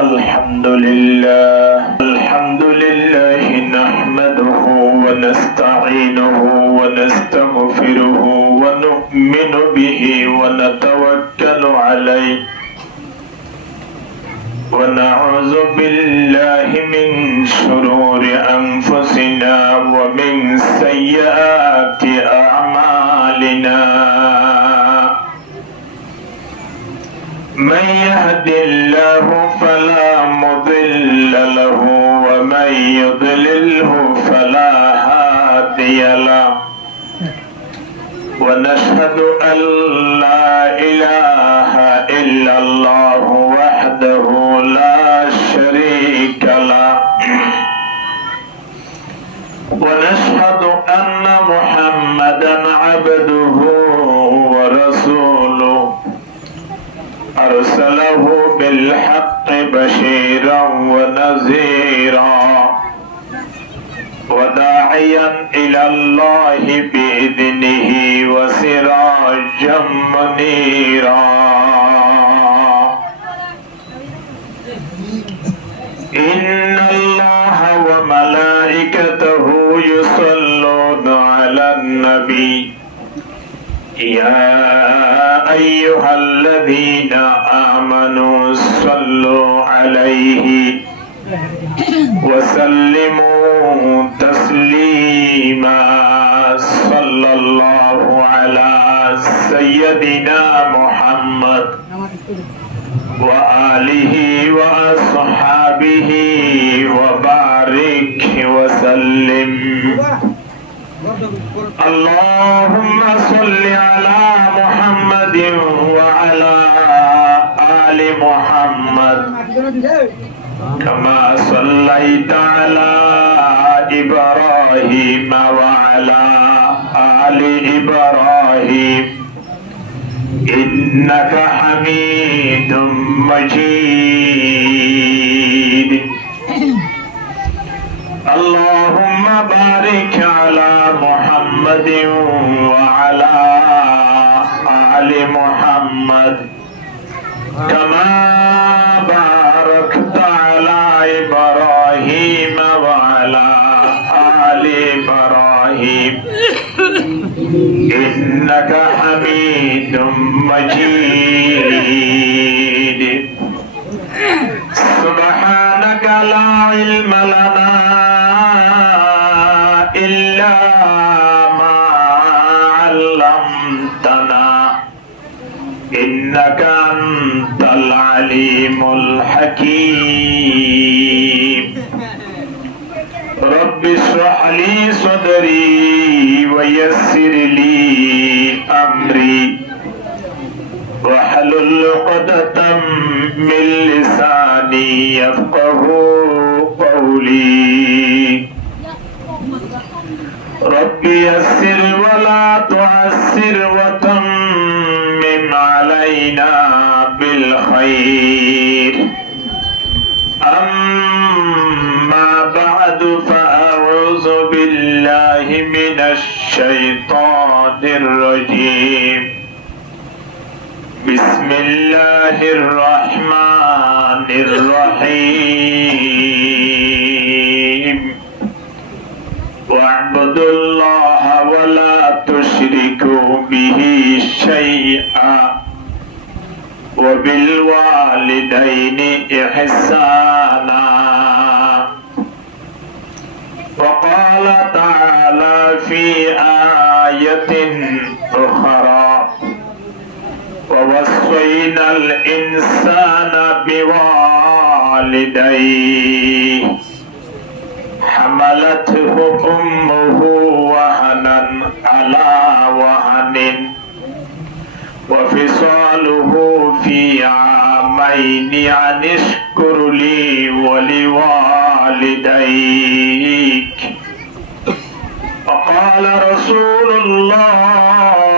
الحمد لله نحمده ونستعينه ونستغفره ونؤمن به ونتوكل عليه ونعوذ بالله من شرور أنفسنا ومن سيئات أعمالنا من يهد الله فلا مضل له ومن يضلله فلا هادي له ونشهد أن لا إله إلا الله وحده لا شريك له ونشهد أن محمدا عبده ورسوله أرسله بالحق بشيرا ونذيرا وداعيا إلى الله بإذنه وسراجا منيرا إن الله وملائكته يصلون على النبي يا أيها الذين آمنوا صلوا عليه وسلموا تسليما صلى الله على سيدنا محمد وآله وأصحابه وبارك وسلم اللهم صل على محمد وعلى آل محمد كما صليت على إبراهيم وعلى آل إبراهيم إنك حميد مجيد اللهم بارك على محمد وعلى آل محمد كما باركت على إبراهيم وعلى آل إبراهيم إنك حميد مجيد سبحانك لا علم لنا إلا ما علمتنا إنك أنت العليم الحكيم رب اشرح لي صدري ويسر لي أمري واحلل عقدة من لساني يفقه قولي رب يسر ولا تعسر وتمم علينا بالخير أما بعد فأعوذ بالله من الشيطان الرجيم بسم الله الرحمن الرحيم واعبدوا الله ولا تشركوا به شيئا وبالوالدين إحسانا وقال تعالى في آية أخرى ووصينا الإنسان بوالديه حملته أمه وهنا على وهن وفصاله في عامين أن اشكر لي ولوالديك وقال رسول الله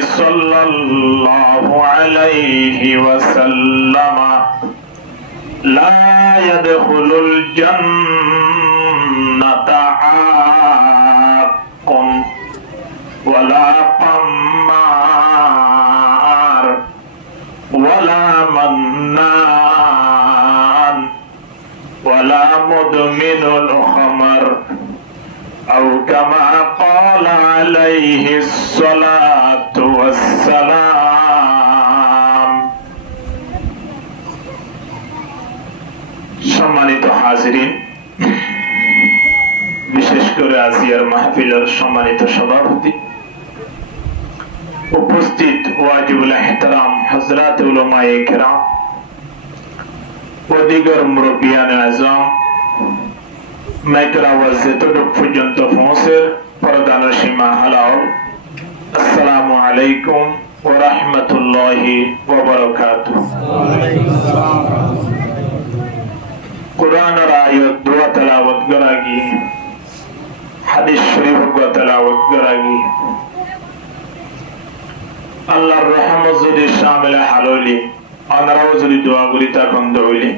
صلى الله عليه وسلم لا يدخل الجنة عاق ولا طماع ولا منان مدمن الخمر أو كما قال عليه الصلاة والسلام সম্মানিত হাজিরিন, বিশেষ করে আজিয়ার মাহফিলের সম্মানিত সভাপতি, উপস্থিত ওয়াজিবুল ইহতিরাম হযরত উলামায়ে কেরাম ও দিগর মুরব্বিয়ান আযম, মাইকের আওয়াজ যতটুকু পর্যন্ত পৌঁছে পর্দার সীমা হালাল, আসসালামু আলাইকুম ওয়া রাহমাতুল্লাহি ওয়া বারাকাতুহু। কুরআনের আয়াত দোয়া তেলাওয়াত করাগি, হাদিস শরীফ তেলাওয়াত করাগি, আল্লাহর রহমত যদি শামিল হাললি আমরাও যদি দোয়া করি তখন দইলি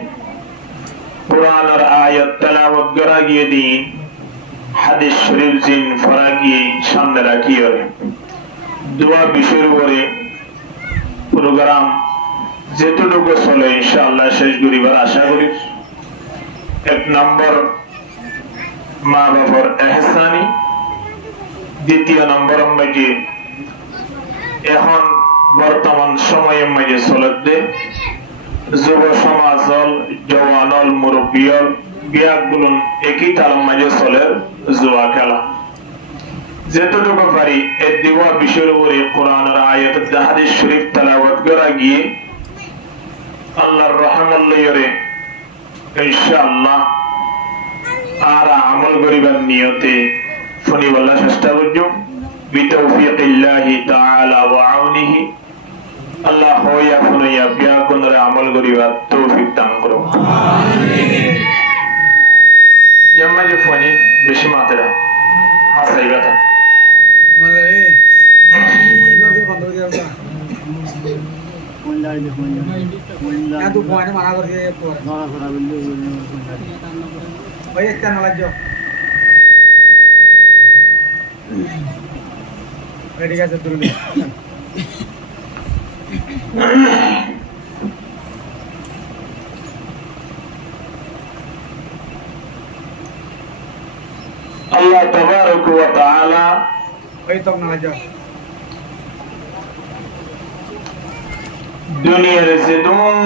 কুরআনের আয়াত তেলাওয়াত করাগি দিন হাদিস শরীফ জিন ফরাগি সামনে রাখিও দোয়া বিষয়ের উপরে প্রোগ্রাম যেটুকু চলে ইনশাআল্লাহ শেষ করিবার আশা করি। এক নম্বর মা বাবার এহসানি, দ্বিতীয় নম্বর মাঝে এখন বর্তমান সময়ের মাঝে চলতে যুব সমাজ হল জওয়ান হল মুরব্বী হল বিয়াগুলো একই তালের মাঝে চলে জুয়া খেলা। যেটুকু পারি এর দিওয়া বিষয়ের উপরে কোরআনের আয়াত হাদিস শরীফ তেলাওয়াত করা গিয়ে আল্লাহর রহমত লইরে ইনশাআল্লাহ আর আমল করিবার নিয়তে ফনিওয়ালা চেষ্টা করব বিতৌফিকিল্লাহি তাআলা ওয়া আউনিহি। আল্লাহ হইয়া ফনিয়া বিয়া কোনরে আমল করিবার তৌফিক দান করুন, আমিন। ইয়ামাজে ফনি বেশি মাত্রা হাসাই কথা মানে এইভাবে বন্ধ করে দাও কোন দাঁড়ি দেখো না তো পয়েন্ট মারা করে দিয়ে পড়ে না করা বললে ভাই একটা না লাগજો রেডি আছে তুলে আল্লাহ তাবারক ওয়া তাআলা ওই তো না লাগજો দুনিয়ার জিদুন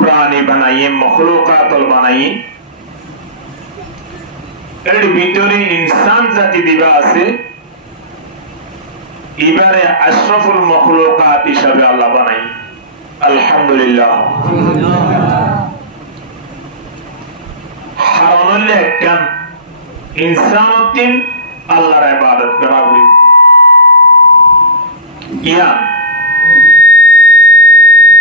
প্রাণী বানাইয়ে মখলুকাত বানাইয়ে এর ভিতরে ইনসান জাতি দিবা আছে এবারে আশরাফুল মখলুকাত হিসাবে আল্লাহ বানাই। আলহামদুলিল্লাহ। হারানোর একখান ইনসানতিন আল্লাহর ইবাদত করা হবে ইয়া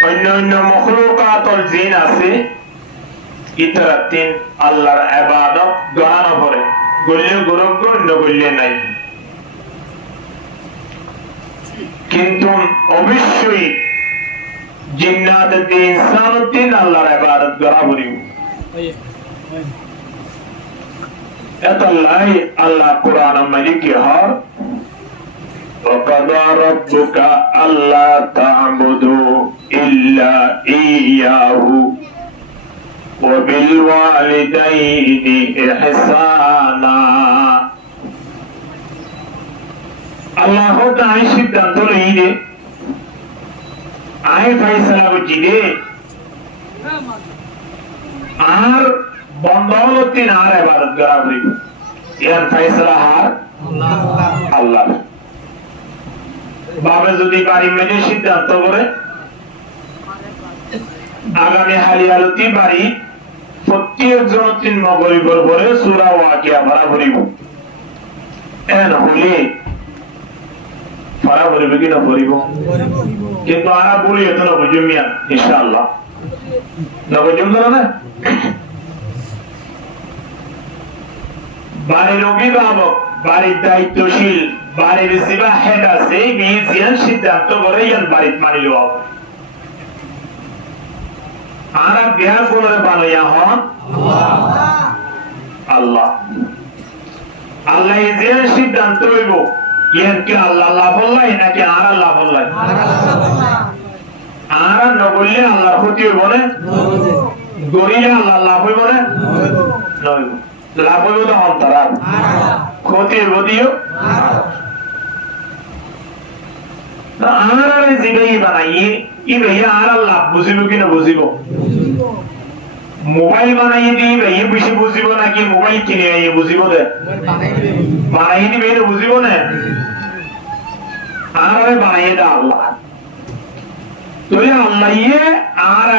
অন্য অন্য মখলুকাত জিন আছে ইতারাতিন আল্লাহর ইবাদত গড়ানো পড়ে গল্লে গরব অন্য গল্লে নাই, কিন্তু অবশ্যই জিন্নাত ইনসানতিন আল্লাহর ইবাদত করা পড়ে। এতলাই আল্লাহ কোরআন মালিক হর وَقَضَى رَبُّكَ أَلَّا تَعْبُدُوا إِلَّا إِيَّاهُ وَبِالْوَالِدَيْنِ إِحْسَانًا। আল্লাহ তাআলা সিদ্ধান্ত লইলে আই ফয়সালা বুঝিলে আর বন্দলতিন আর ইবাদত করা হইবে, এর ফয়সালা আর আল্লাহ। বাবা যদি বাড়ি মেনে সিদ্ধান্ত করে আগামী হালিয়ালতি বাড়ি প্রত্যেক জন তিন মগরিবর পরে সূরা ওয়াকিয়া পড়া পড়িব, এন হলে পড়া পড়িব কি না পড়িব, কিন্তু আরা বলি এত না বুঝমিয়া ইনশাআল্লাহ না বুঝুম না। বাড়ির অভিভাবক, বাড়ির দায়িত্বশীল, বাড়ির জিবা হেড আছে বিজিয়ান সিদ্ধান্ত করে ইয়ান বাড়িত মানিল আর বিয়া করে বানাইয়া হন আল্লাহ। আল্লাহ যে সিদ্ধান্ত হইব ইয়ান কি আল্লাহ লাভ হল্লাই নাকি আর লাভ হল্লাই, আর না বললে আল্লাহর ক্ষতি হইব না গরিলা আল্লাহ লাভ হইব না নয় লাভ হইব তো অন্তরা ক্ষতি হইব দিও আর জিগাই বানাই ই ভাইয়া আর লাভ বুঝিব কি না বুঝিব মোবাইল বানাই দিই ভাইয়া বেশি বুঝিব নাকি মোবাইল কিনে আইয়ে বুঝিব দে বানাই দিবে এটা বুঝিব না আর বানাইয়ে দে আল্লাহ তুই আল্লাহ আর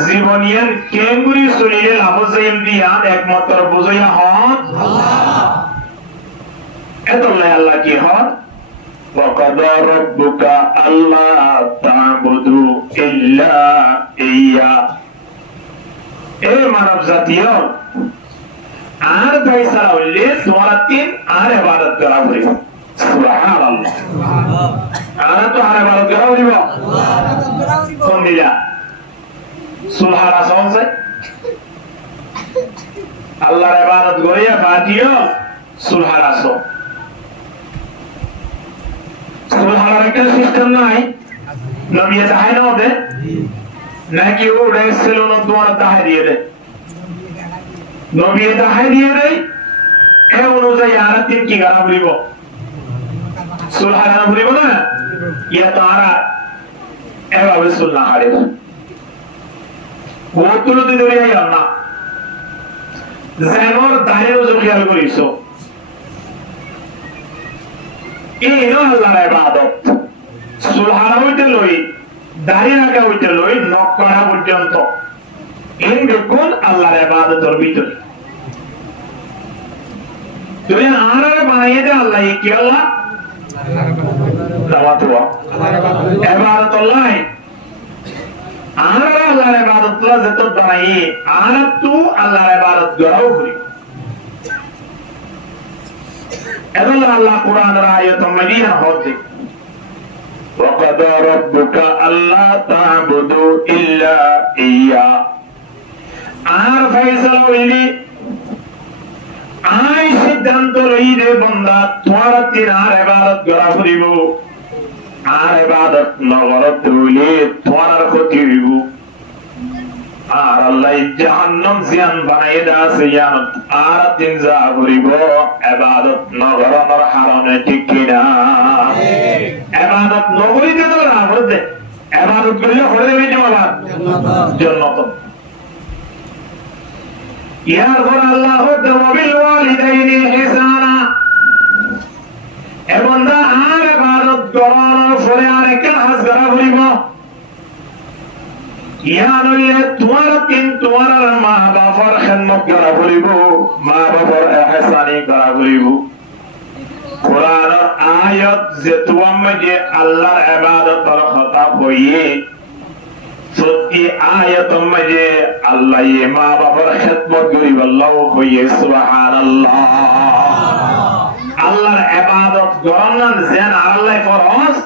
জীবনের কেঙ্গুরি শরীরে লাভজাইম দিয়া একমাত্র বুঝাইয়া হন এতলাই আল্লাহ কি হন وَقَضَى رَبُّكَ أَلَّا تَعْبُدُوا إِلَّا إِيَّاهُ এই মানব জাতীয় আর ফয়সালা হইলে তোমার তিন আর ইবাদত করা হইব সুবহানাল্লাহ আর তো আর ইবাদত করা হইব কোন দিলা সুবহানাল্লাহ সওয়াছে আল্লাহর ইবাদত করিয়া ফাতিও সুবহানাল্লাহ সুবহানাল্লাহ একটা সিস্টেম নাই নবী তাহাই না হবে নাকি ও রেসেলন তোমার তাহাই দিয়ে দে নবী তাহাই দিয়ে দেয় এ অনুযায়ী আর তিন কি গানা বলিব সুবহানাল্লাহ বলিব না ইয়া তারা এভাবে সুন্নাহ হারে ও তুলো দিন ধরিয়া না জানোর দাঁড়িয়ে ওজন খেয়াল করিছো এই আল্লাহর ইবাদত সুবহানাল্লাহ হইতে লই দাঁড়িয়ে রাখা হইতে লই নক করা পর্যন্ত এই দেখুন আল্লাহর ইবাদতের ভিতরে তুই আরে বানাইয়ে দে আল্লাহ কি আল্লাহ দাওয়াতুয়া ইবাদত আল্লাহ আরে আল্লাহর ইবাদত যত বানাইয়ে আর তু আল্লাহর ইবাদত করাও করি এদল আল্লাহ কোরআনের আয়াত মাদিনা হতে وَقَضَى رَبُّكَ أَلَّا تَعْبُدُوا إِلَّا إِيَّاهُ আর ফয়সালা হইলি আই সিদ্ধান্ত লইলে বান্দা তোমার তিন আর ইবাদত করা করিব আর ইবাদত নগরত হইলে তোমার ক্ষতি হইব আর আল্লাহ জাহান্নাম জিয়ান বানাইয়ে দাসে জানত আর তিন যা করিব ইবাদত নগরর হারামে ঠিক কিনা ইবাদত নগরিতে তো না হতে ইবাদত করলে হয়ে যাবে জান্নাত ইয়ার পর আল্লাহ ওয়াবিল ওয়ালিদাইনি ইহসানা এবং আর ইবাদত করার পরে আরেকটা কাজ করা হইব ইয়ানুল্লাহ তোমার তিন তোমার মা বাবার খিদমত করা হইব মা বাবার ইহসানি করা হইব কোরআন আয়াত যে তোমার যে আল্লাহর ইবাদতের কথা হইয়ে সত্যি আয়াত মধ্যে আল্লাহ মা বাবার খিদমত করিব আল্লাহ হইয়ে সুবহানাল্লাহ আল্লাহর ইবাদত গরনান যেন আল্লাহ ফরজ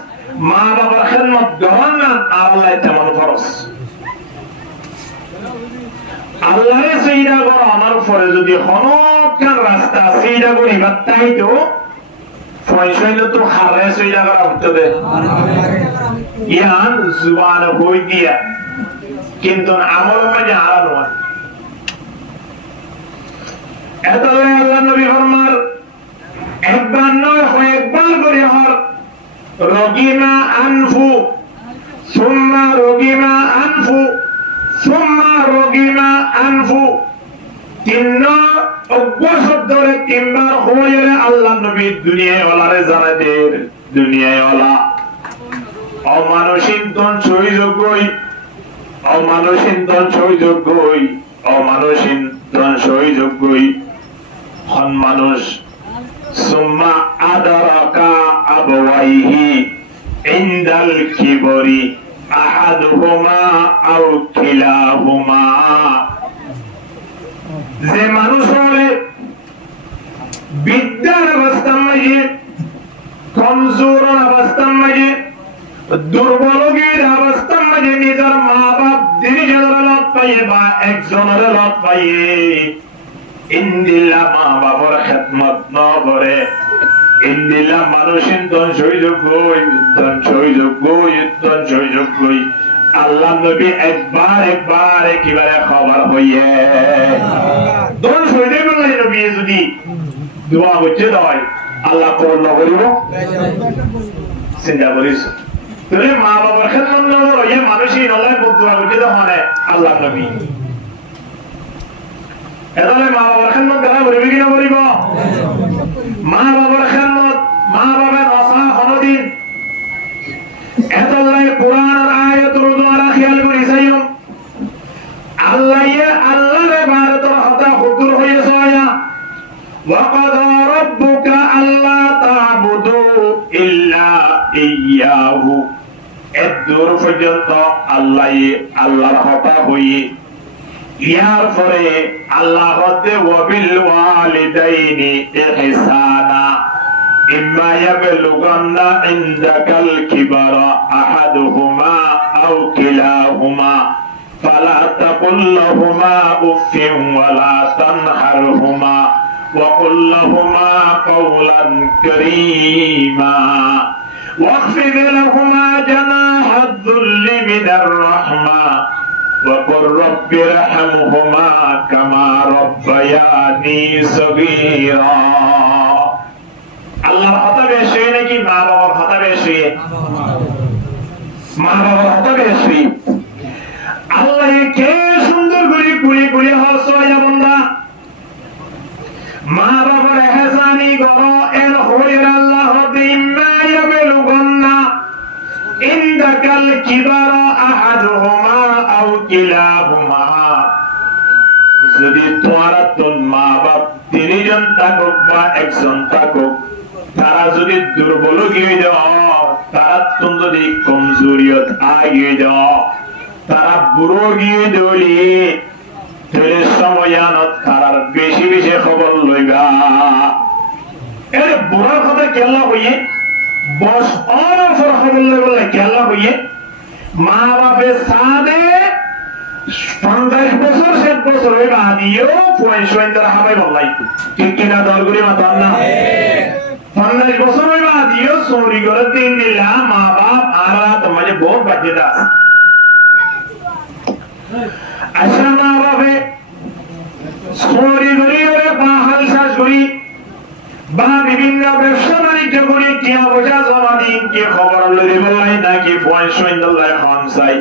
মা বাবার খিদমত গরনান আল্লাহ তেমন ফরজ আল্লাহরে সিজদা করার পরে যদি হনকার রাস্তা সিজদা করিবার তাইতো ফয়সাইলে তো হারে সিজদা করা হতে দে ইয়ান জুবান হই দিয়া কিন্তু আমল মধ্যে হারানো হয় এত আল্লাহ নবী ফরমার একবার নয় কয়েকবার করে হর রগিমা আনফু সুম্মা রগিমা আনফু সুম্মা রগিমা আনফু তিন অগ্বশব্দরে তিনবার হয়ে আল্লাহ নবী দুনিয়ায় ওলারে জানাদের দুনিয়ায় ওলা অমানসিক দন সহযোগই অমানসিক দন সহযোগই অমানসিক দন সহযোগই হন মানুষ সুম্মা আদারাকা আবওয়াইহি ইনদাল কিবরি আহাদুহুমা আও কিলাহুমা যে মানুষ হলে বিদ্যার অবস্থার মাঝে কমজোর অবস্থার মাঝে দুর্বলের অবস্থার মাঝে নিজের মা বাপ দুইজনের লাভ পাইয়ে বা একজনের লাভ পাইয়ে ইন্দিল্লা মা বাবার খেদমত ন করে ইন্দিল্লা মানুষের ধন সহযোগ্যই আল্লাহ নবী একবার একেবারে খবর হইয়ে দোন সইতে বললেন নবী যদি দোয়া হচ্ছে দয় আল্লাহ কবুল না করিব চিন্তা করিস তুমি মা বাবার খেদমত না রয়ে মানুষই নলায় দোয়া হচ্ছে তো মানে আল্লাহ নবী এদালে মা বাবার খেদমত করা করিবে কি না করিব মা বাবার খেদমত মা বাবার অসা হনদিন এদালে কোরআনের আয়াতের দ্বারা খেয়াল করি চাইও আল্লাহর ইবাদতের হতা হুজুর হয়েছে আয়া وقضى ربك ألا تعبدوا إلا إياه الدور পর্যন্ত আল্লাহর হতা হয়ে ইয়ার পরে আল্লাহ হতে ওয়াবিল ওয়ালিদাইনি ইহসানা ইম্মা ইয়াবলুগান্না ইনদাকাল কিবারা আহাদুহুমা আও কিলাহুমা ফালা তাকুল লাহুমা উফিন ওয়ালা তানহারহুমা وقل لهما قولا كريما واخفض لهما جناح الذل من الرحمة وقل رب ارحمهما كما ربياني صغيرا আল্লাহর কথা বেশি নাকি মা বাবার কথা বেশি মা বাবার কথা বেশি আল্লাহ কে সুন্দর করে কুড়ি কুড়ি হসয়া বান্দা মা বাবার এহসানি করো এর হইর আল্লাহ ইম্মা ইয়াবলুগান্না ইনদাকাল কিবারা আহাদুহুমা আও কিলাহুমা যদি তোমার তোর মা বাপ তিনজন থাকুক বা একজন থাকুক তারা যদি দুর্বল হয়ে যাও তারা তুমি যদি কমজোরিয়ত আগে যাও তারা বুড়ো গিয়ে দলি তারার বেশি বেশি খবর লইবা এর বুড়ার কথা কেলা হইয়ে বস অনেক খবর লইবলে কেলা হইয়ে মা বাপের সাদে 50 বছর 60 বছর হইবা দিও পয়সা হাবাই বলাই ঠিক কিনা দরগুরি মাতান না 50 বছর হইবা দিও চুরি করে 3 দিলা মা বাপ আর তোমার বহুত বাধ্যতা আছে আচ্ছা মা বাপে চুরি করি ওরে পাহাল চাষ করি বা বিভিন্ন ব্যবসা বাণিজ্য করি কিয়া বোঝা জমা দিন কি খবর লই বলাই নাকি পয়সা ইন্দাল্লাহ খান চাই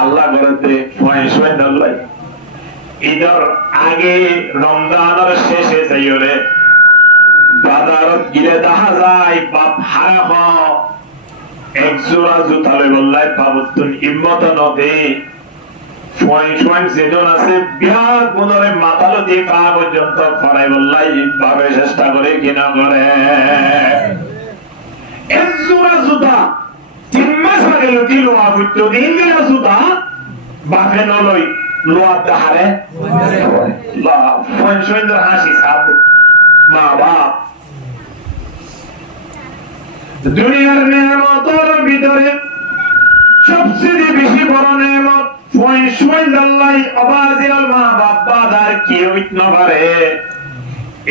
আল্লাহ করতে পয়সা ইন্দাল্লাহ ঈদের আগে রমজানের শেষে যাইরে বাজারত গিয়ে দেখা যায় বাপ হারা এক জোড়া জুতা লই বললাই পাবতুন ইম্মত নদে যেজন আছে বিয়া গুণরে মাতালো দিয়ে পা পর্যন্ত ফরাই বললাই ভাবে চেষ্টা করে কিনা করে এক জোড়া জুতা 3 মাস আগে লতি লোয়া বুঝতো 3 দিন জুতা বাপে নলই লোয়া দাহারে পয়সা হাসি সাথে মা বাপ দুনিয়ার নেয়ামতের ভিতরে সবচেয়ে বেশি বড় নেয়ামত পয়সাই অবাজিয়াল মা বাবা দার কি হইত না পারে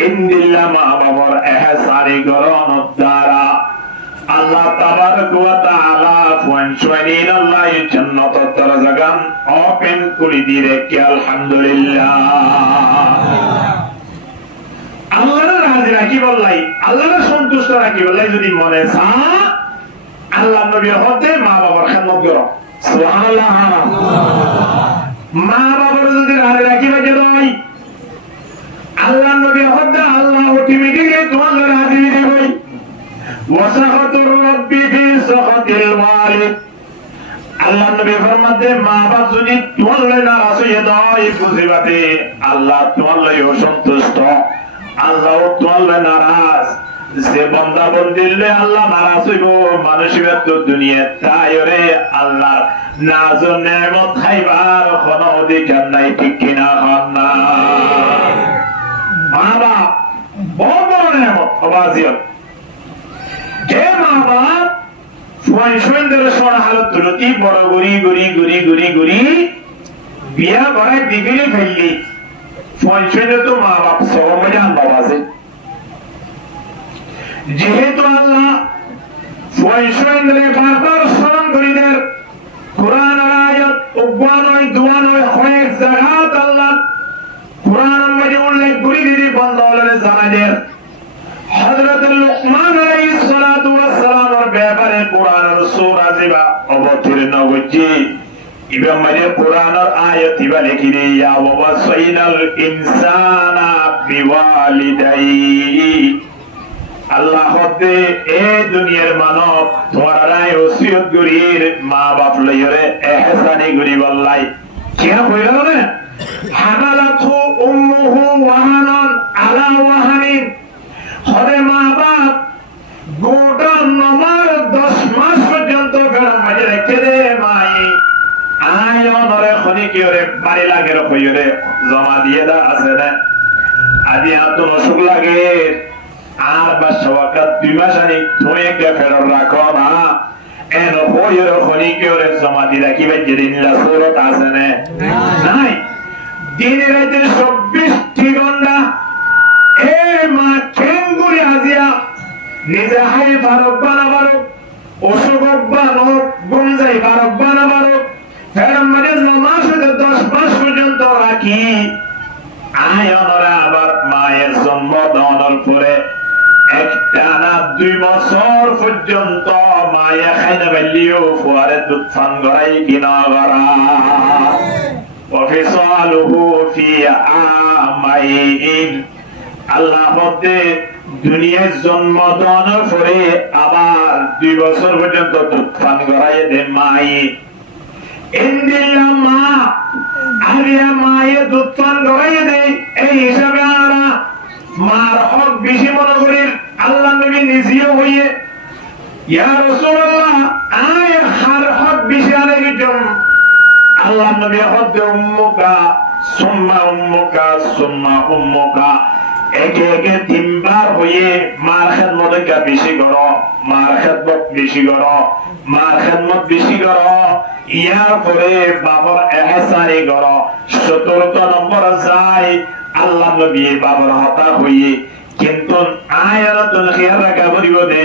ইন্দিল্লা মা বাবার এহসানি গরম দ্বারা আল্লাহ তাবারক ওয়া তাআলা পয়সাইন আল্লাহ জান্নাতের দরজা ওপেন করে দিরে কি আলহামদুলিল্লাহ আল্লাহর রাজি রাখি বললাই আল্লাহর সন্তুষ্ট রাখি বললাই যদি মনে চা আল্লাহ নবী হতে মা বাবার খেদমত করো সুবহানাল্লাহ মা বাবার যদি রাজি রাখি বাজে নয় আল্লাহ নবী হতে আল্লাহ অটোমেটিক্যালি তোমার রাজি দিবে ওয়াসাহাতুর রাব্বি ফি সাহাতিল ওয়ালিদ আল্লাহ নবী ফরমাতে মা বাপ যদি তোমার নারাজ হয়ে যায় বুঝিবাতে আল্লাহ তোমার লয় অসন্তুষ্ট আল্লাহ তোমার নারাজ যে বান্দা বন্দিলে আল্লাহ নারাজ হইব মানুষের তো দুনিয়া তাই রে আল্লাহ নাজ নেমত খাইবার কোনো অধিকার নাই ঠিক কিনা হন না মা বাপ বড় বড় নেমত অবাজিয়ত যে মা বাপ পয়সার সোনা হালত তুলতি বড় গড়ি গড়ি গড়ি গড়ি গড়ি বিয়া ঘরে দিবিলে ফেললি পয়সা তো মা বাপ সব মজা আনবাব আছে যেহেতু আল্লাহ পয়সা বারবার স্মরণ করি দেন কোরআনের আয়াত উগ্বানয় দুয়ানয় কয়েক জায়গাত আল্লাহ কোরআনের মধ্যে উল্লেখ করে দিদি বন্ধুদের জানালেন হযরত লুকমান আলাইহিস সালাতু ওয়াস সালামের ব্যাপারে কোরআনের সূরা যেবা অবতীর্ণ হয়েছে ইবা মধ্যে কোরআনের আয়াত ইবা লিখিরে ইয়া ওয়াসাইনাল ইনসানা বিওয়ালিদাইহি আল্লাহ হতে এই দুনিয়ার মানব তোমারা ওসিয়ত করির মা বাপ লইরে ইহসানি করি বললাই কেন কইরা না হামালাতু উম্মুহু ওয়াহানান আলা ওয়াহানিন হরে মা বাপ গোটা নমার 10 মাস পর্যন্ত গরম মাঝে রেখে দে মাই আয়নরে খনি কি ওরে বাড়ি লাগে রকইরে জমা দিয়ে দা আছে না আদি আতন অসুখ লাগে আর বাসা ওয়াকাত 2 মাস আনি তুমি কে ফেরত রাখো না এন হইরে খনি কি ওরে জমা দি রাখি বাজে দিন লা সুরত আছে না নাই দিনে রাতে 24 ঘন্টা এ মা কেঙ্গুরি আজিয়া নিজে হাই ফারক বানাবারক অসুখ বানক গুমজাই ফারক বানাবারক ফেরম মানে নামাজ 10 মাস পর্যন্ত রাখি আয়নরা আবার মায়ের জন্ম দানের পরে একটানা 2 বছর পর্যন্ত মায়ে খাইনা বেলিও ফুয়ারে দুধ পান করাই কিনা করা ওয়াফিসালুহু ফি আমাইন আল্লাহ হতে দুনিয়ার জন্ম দানের পরে আবার 2 বছর পর্যন্ত দুধ পান করাই দে মাই ইন্দিল্লা মা আরিয়া মায়ে দুধ পান করাই দে এই হিসাবে আমরা মার হক বেশি মনে করি আল্লাহ নবী নিজেও হইয়ে ইয়া রাসূলুল্লাহ আয় হার হক বেশি আলাইকুম আল্লাহ নবী হক উম্মুকা সুম্মা উম্মুকা সুম্মা উম্মুকা একে একে 3 বার হইয়ে মার খেদমত বেশি করো মার খেদমত বেশি করো মার খেদমত বেশি করো ইয়ার পরে বাবার ইহসানি করো 14 নম্বর যায় আল্লাহ নবী বাবার হতা হইয়ে কিন্তু আয়াতুল খিয়ার রাখা বলিব দে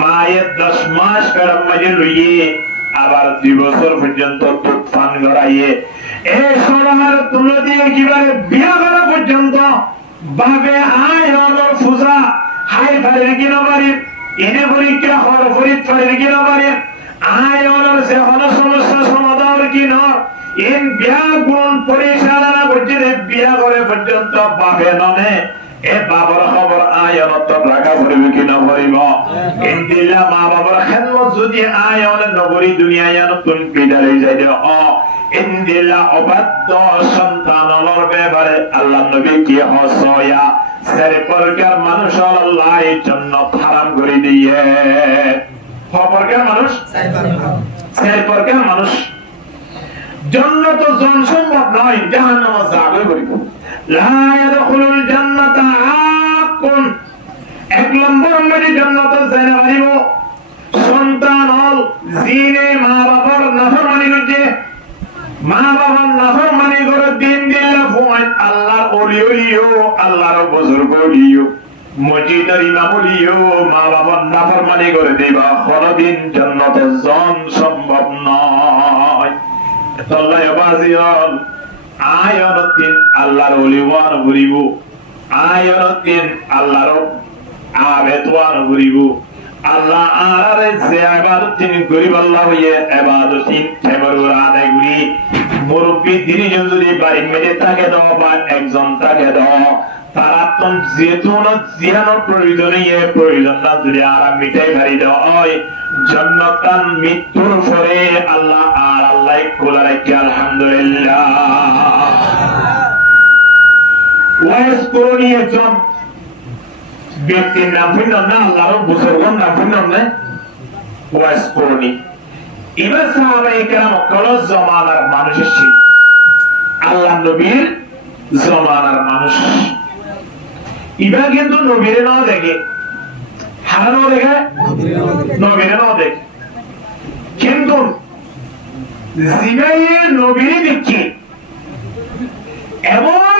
মায়ের 10 মাস গরম মাঝে লইয়ে আবার 2 বছর পর্যন্ত দুধ পান করাইয়ে এই সবার তুলে দিয়ে কিভাবে বিয়া করা পর্যন্ত বাবে আয়াতুল ফুজা হাই ফারের কিনা বাড়ি এনে পরীক্ষা হর ফরিদ ফারের কিনা বাড়ি আয়াতুল সে হল সমস্যা সমাধান কিনা ইন বিয়া গুণ পরিচালনা করছে বিয়া করে পর্যন্ত বাবে ননে এ বাবার খবর আয়ানত রাখা পড়িব কি না পড়িব ইনদিল্লা মা বাবার খেদমত যদি আয়াত নগরী দুনিয়ায় নতুন বিদায় যায় ও ইনদিল্লা অবাধ্য সন্তানর ব্যাপারে আল্লাহ নবী কি হসয়া সে প্রকার মানুষ আল্লাহ জান্নাত হারাম করে দিয়ে প্রকার মানুষ সে প্রকার মানুষ জান্নাত জন সম্ভব নয় জাহান্নাম যাবে বলিব লা ইয়াদখুলুল জান্নাতা আকুন এক নম্বর মধ্যে জান্নাতে যাইতে পারিব সন্তান হল জিনে মা বাবার নাফরমানি করছে মা বাবার নাফরমানি করে দিন দিল্লা ফুয়ান আল্লাহর ওলি ওলিও আল্লাহর বুজুর্গ ওলিও মসজিদের ইমাম ওলিও মা বাবার নাফরমানি করে দিবা কোনদিন জান্নাতে জন সম্ভব নয় আল্লাহ বাজিয়াল আয়াতিন আল্লাহর ওলিওয়ান ঘুরিব আয়াতিন আল্লাহর আবেদওয়ান ঘুরিব আল্লাহ আরে যে ইবাদতিন গরিব আল্লাহ হইয়ে ইবাদতিন তেমরুর আদায় করি মুরব্বি দিনজন যদি বাড়ি মেরে থাকে দাও বা একজন থাকে দাও তারা তো যেতুন জিয়ানোর প্রয়োজন না যদি আরাম মিটাই ভারি দেওয়া হয় জান্নাতান মৃত্যুর পরে আল্লাহ আর আল্লাহ খোলা রাখি আলহামদুলিল্লাহ ওয়াইস করনি একজন ব্যক্তির নাম শুনলাম না আল্লাহর বুজুর্গর নাম শুনলাম না ওয়াইস করনি এবার সাহাবায়ে কেরাম কল জমানার মানুষের ছিল আল্লাহ নবীর জমানার মানুষ এবার কিন্তু নবীরে না দেখে হারানো দেখে নবীরে না দেখে কিন্তু জিবাইয়ে নবীরে দেখে এবং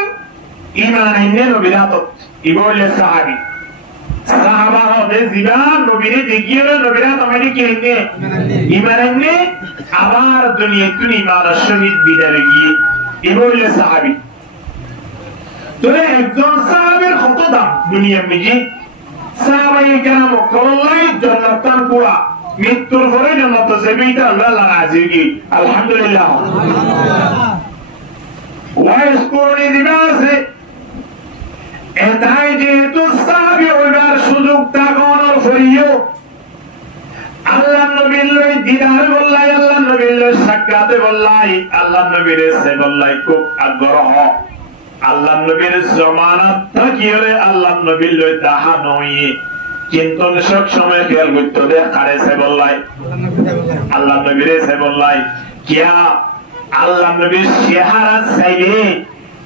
ইমান আইনে নবীর হাতত ইবলে সাহাবী সাহাবা হবে জিবান নবীরে দেখিয়ে নবীরা তোমাকে কি এনে ঈমান এনে আবার দুনিয়া তুই ঈমান শহীদ বিদায় গিয়ে এই বললে সাহাবী তোরে একজন সাহাবের কত দাম দুনিয়া মিজি সাহাবায়ে কেরাম কল্লাই জান্নাতান পুরা মৃত্যুর পরে জান্নাত যাবে এটা আল্লাহ রাজি কি আলহামদুলিল্লাহ ওয়াইস কোনি দিবাসে এটাই যেহেতু সাহাবী হইবার সুযোগ তাগনর ফরিও আল্লাহ নবীর লই দিদার বললাই আল্লাহ নবীর লই সাক্ষাতে বললাই আল্লাহ নবীর সে বললাই খুব আগ্রহ আল্লাহ নবীর জামানত থাকিলে আল্লাহ নবীর লই দাহা নই কিন্তু সব সময় খেয়াল করতে দে কারে সে বললাই আল্লাহ নবীর সে বললাই কিয়া আল্লাহ নবীর চেহারা চাইলে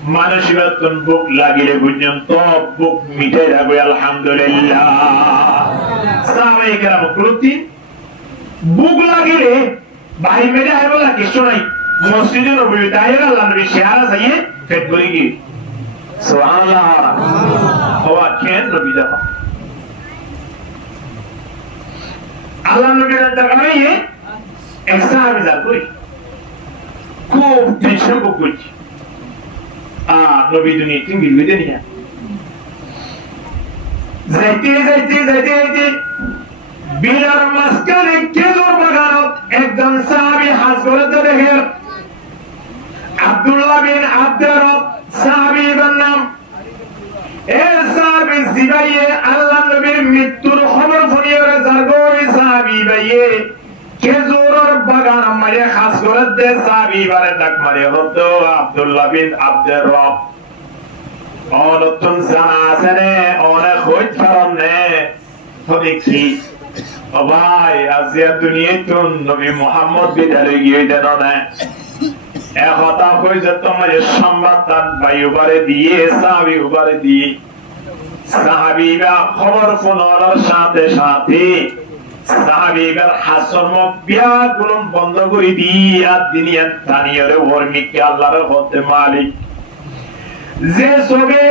মানসিকতন বুক লাগিলে পর্যন্ত বুক মিটে যাবে আলহামদুলিল্লাহ সাহাবায়ে কেরাম প্রতি বুক লাগিলে ভাই মেরে আয় বলা কিছু নাই মসজিদে নবী দায়ের আল্লাহ নবী চেহারা চাইয়ে পেট ভরে গিয়ে সুবহানাল্লাহ হওয়া কেন নবী দেখো আল্লাহ নবীর দরবারে এক সাহাবী যা করি খুব টেনশন করছি নবী দুনিয়া তিন গিলবে নিয়া যাইতে বিলার মাঝখানে খেজুর বাগানত একজন সাহাবী হাজ করে দেখে আব্দুল্লাহ বিন আব্দুর রব সাহাবীর নাম এই সাহাবী জিবাইয়ে আল্লাহ নবীর মৃত্যুর খবর শুনিয়ে জারগোই সাহাবী ভাইয়ে খেজুরের বাগান মারে খাস করে দে সাহাবী বারে ডাক মারে হতো আব্দুল্লাহ বিন আব্দুর রব অনতুন জানা আছে রে অনেক হইত ফারনে তো দেখি ও ভাই আজিয়া দুনিয়াতুন নবী মুহাম্মদ বিদায় গিয়ে দেন না একতা কই যে তোমার সংবাদ তার ভাই উবারে দিয়ে সাহাবী উবারে দিয়ে সাহাবীরা খবর শোনার সাথে সাথে সাহাবীদের হাসর বিয়াগুলো বন্ধ করে দিয়া দুনিয়া তানিয়রে ওরমিকে আল্লাহর হতে মালিক যে সবে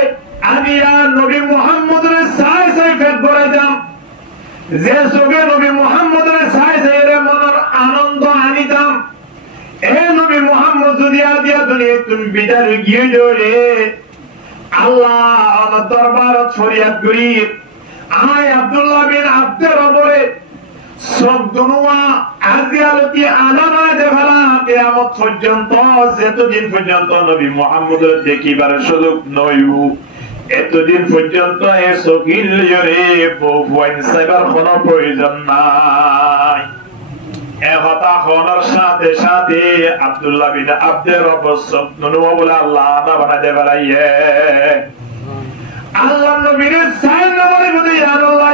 আদিয়া নবী মুহাম্মদের সাই সাই ফেট করে যাম যে সবে নবী মুহাম্মদের সাই সাই এর মনের আনন্দ আনিতাম এ নবী মুহাম্মদ যদি আদিয়া দুনিয়া তুমি বিদায় গিয়ে যাবে আল্লাহ আমার দরবারত ফরিয়াদ করি আয় আব্দুল্লাহ বিন আব্দুর রবরে সব দুনিয়া আজিয়ালতি আনানা দেখালা কিয়ামত পর্যন্ত যতদিন পর্যন্ত নবী মুহাম্মদের দেখিবার সুযোগ নইব এতদিন পর্যন্ত এ সকিল রে বউন সাইবার কোনো প্রয়োজন নাই একতা হওয়ার সাথে সাথে আব্দুল্লাহ বিন আব্দুর রব সব দুনিয়া বলে আল্লাহ না বানাতে পারাইয়ে আল্লাহ নবীর সাইন নামে যদি আল্লাহ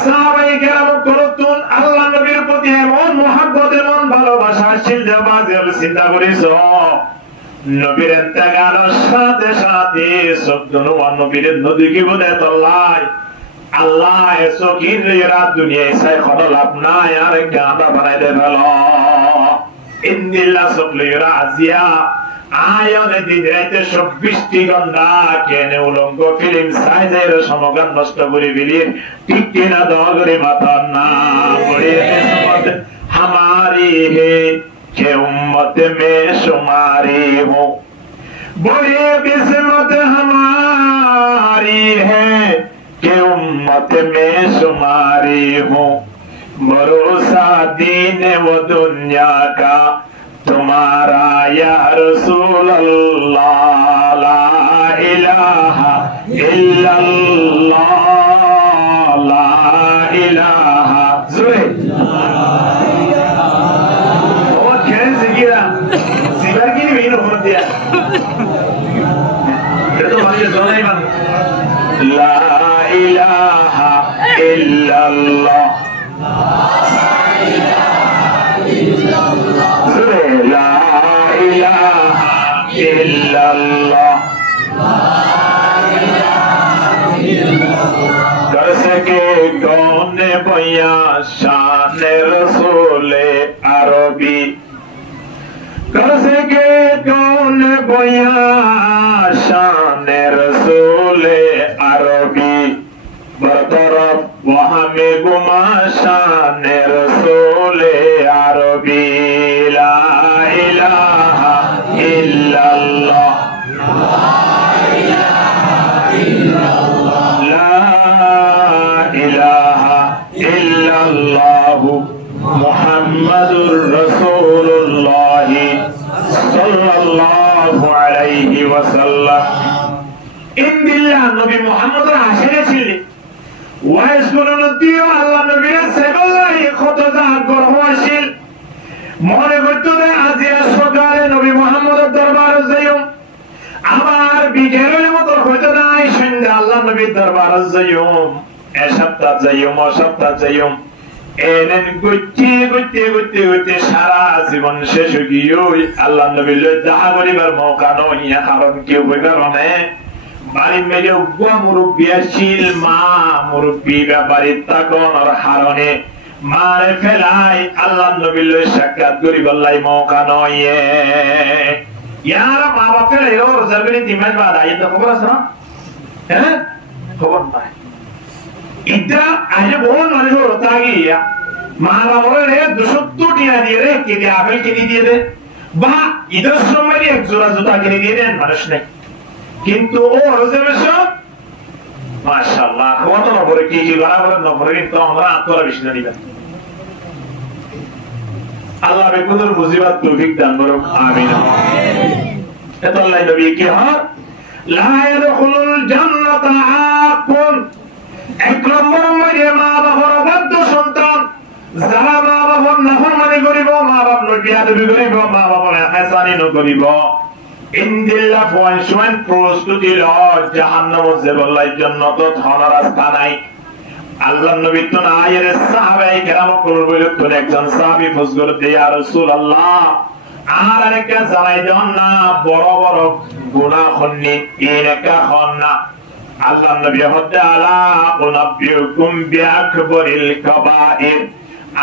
সাহাবায়ে কেরাম করতুন আল্লাহ নবীর প্রতি এমন মহব্বত এমন ভালোবাসা ছিল যে মাঝে চিন্তা করিস নবীর ইন্তেকালের সাথে সাথে সবজনও নবীর নদীকে বলে তল্লাই আল্লাহ সকির এরা দুনিয়ায় সাই কোনো লাভ নাই আর গাঁদা বানাই দে ভালো ইন্দিল্লা সকলেরা আজিয়া আয়নে দিন রাইতে ২৪টি ঘন্টা কেনে উলঙ্গ ফিল্ম সাইজের সমগান নষ্ট করে ফেলির ঠিক কিনা দোয়া করে মাথা না পড়ে হামারি হে কে উম্মত মে শুমারি হো বড়ে কিসমত হামারি হে কে উম্মত মে শুমারি হো ভरोसा दीन व दुनिया का तुम्हारा या रसूल अल्लाह ला इलाहा इल्लल्लाह ला इलाहा जुरे और कैसे गिरा सिबर की नहीं हो दिया ये तो हमारे दोनों ही मान ला इलाहा इल्लल्लाह لا إله إلا الله कैसे कौन बया शान रसूल अरबी कैसे कौन बया शान रसूल अरबी وهمیں گما شان رسول عربی لا الہ الا اللہ لا الہ الا اللہ محمد رسول اللہ صلی اللہ علیہ وسلم ইনদিল্লাহ নবী মুহাম্মদের আশিরে ছিলেন ওয়াইস কোন দিও আল্লাহ নবীর সেবালাই কত জাত গর্ব আসিল মনে করতে আজিয়া সকালে নবী মুহাম্মদের দরবারে যাইও আবার বিকেলের মতো হইতো নাই সন্ধ্যা আল্লাহ নবীর দরবারে যাইও এ সপ্তাহ যাইও ও সপ্তাহ যাইও এলেন গুটি সারা জীবন শেষ গিয়েও আল্লাহ নবীর দেখা করিবার মৌকা নইয়া কারণ কেউ কইবার না বাড়ি মেরে উগ্র মুরব্বী আসিল মা মুরব্বী ব্যাপারী তাকনের হারণে মারে ফেলাই আল্লাহ নবীর সাক্ষাৎ করি বললাই মৌকা নয় ইয়ার মা বাপের এর জমিনে 3 মাস বাদ আইতে খবর আছে না হ্যাঁ খবর নাই এটা আজ বহু মানুষ রতা গিয়া মা বাবার 270 টিয়া দিয়ে রে কি দিয়ে আপেল কিনে দিয়ে দে বা ঈদের সময় এক জোড়া জুতা কিনে দিয়ে দেন মানুষ নাই কিন্তু ও রোজেমেশো মাশাআল্লাহ কত নম্বরে কি বরাবর নম্বরে কিন্তু আমরা আত্মরা বিষ্ণু নিবেন আল্লাহ বেকুদুর মুজিবাত তৌফিক দান করুক আমিন এত আল্লাহ নবী কি হয় লা ইয়াদখুলুল জান্নাতা আকুন এক নম্বর মধ্যে মা বাবার অবাধ্য সন্তান যারা মা বাবার নাফরমানি করিব মা বাবার বিয়াদবি করিব মা বাবার ইহসানি নকরিব ইনদিল্লাহ পয়সমান প্রস্তুতি ল জাহান্নামে যাবার জন্নত ধনার রাস্তা নাই আল্লাহ নবী তো আয়ের সাহাবায়ে কেরাম করবল তো একজন সাহাবী ফজল দে ইয়া রাসূলুল্লাহ আর একটা জানাই দেন না বড় বড় গুনাহ হননি একা হন না আল্লাহ নবী হদালা উনাবিউকুম বিআকবরিল কাবাইর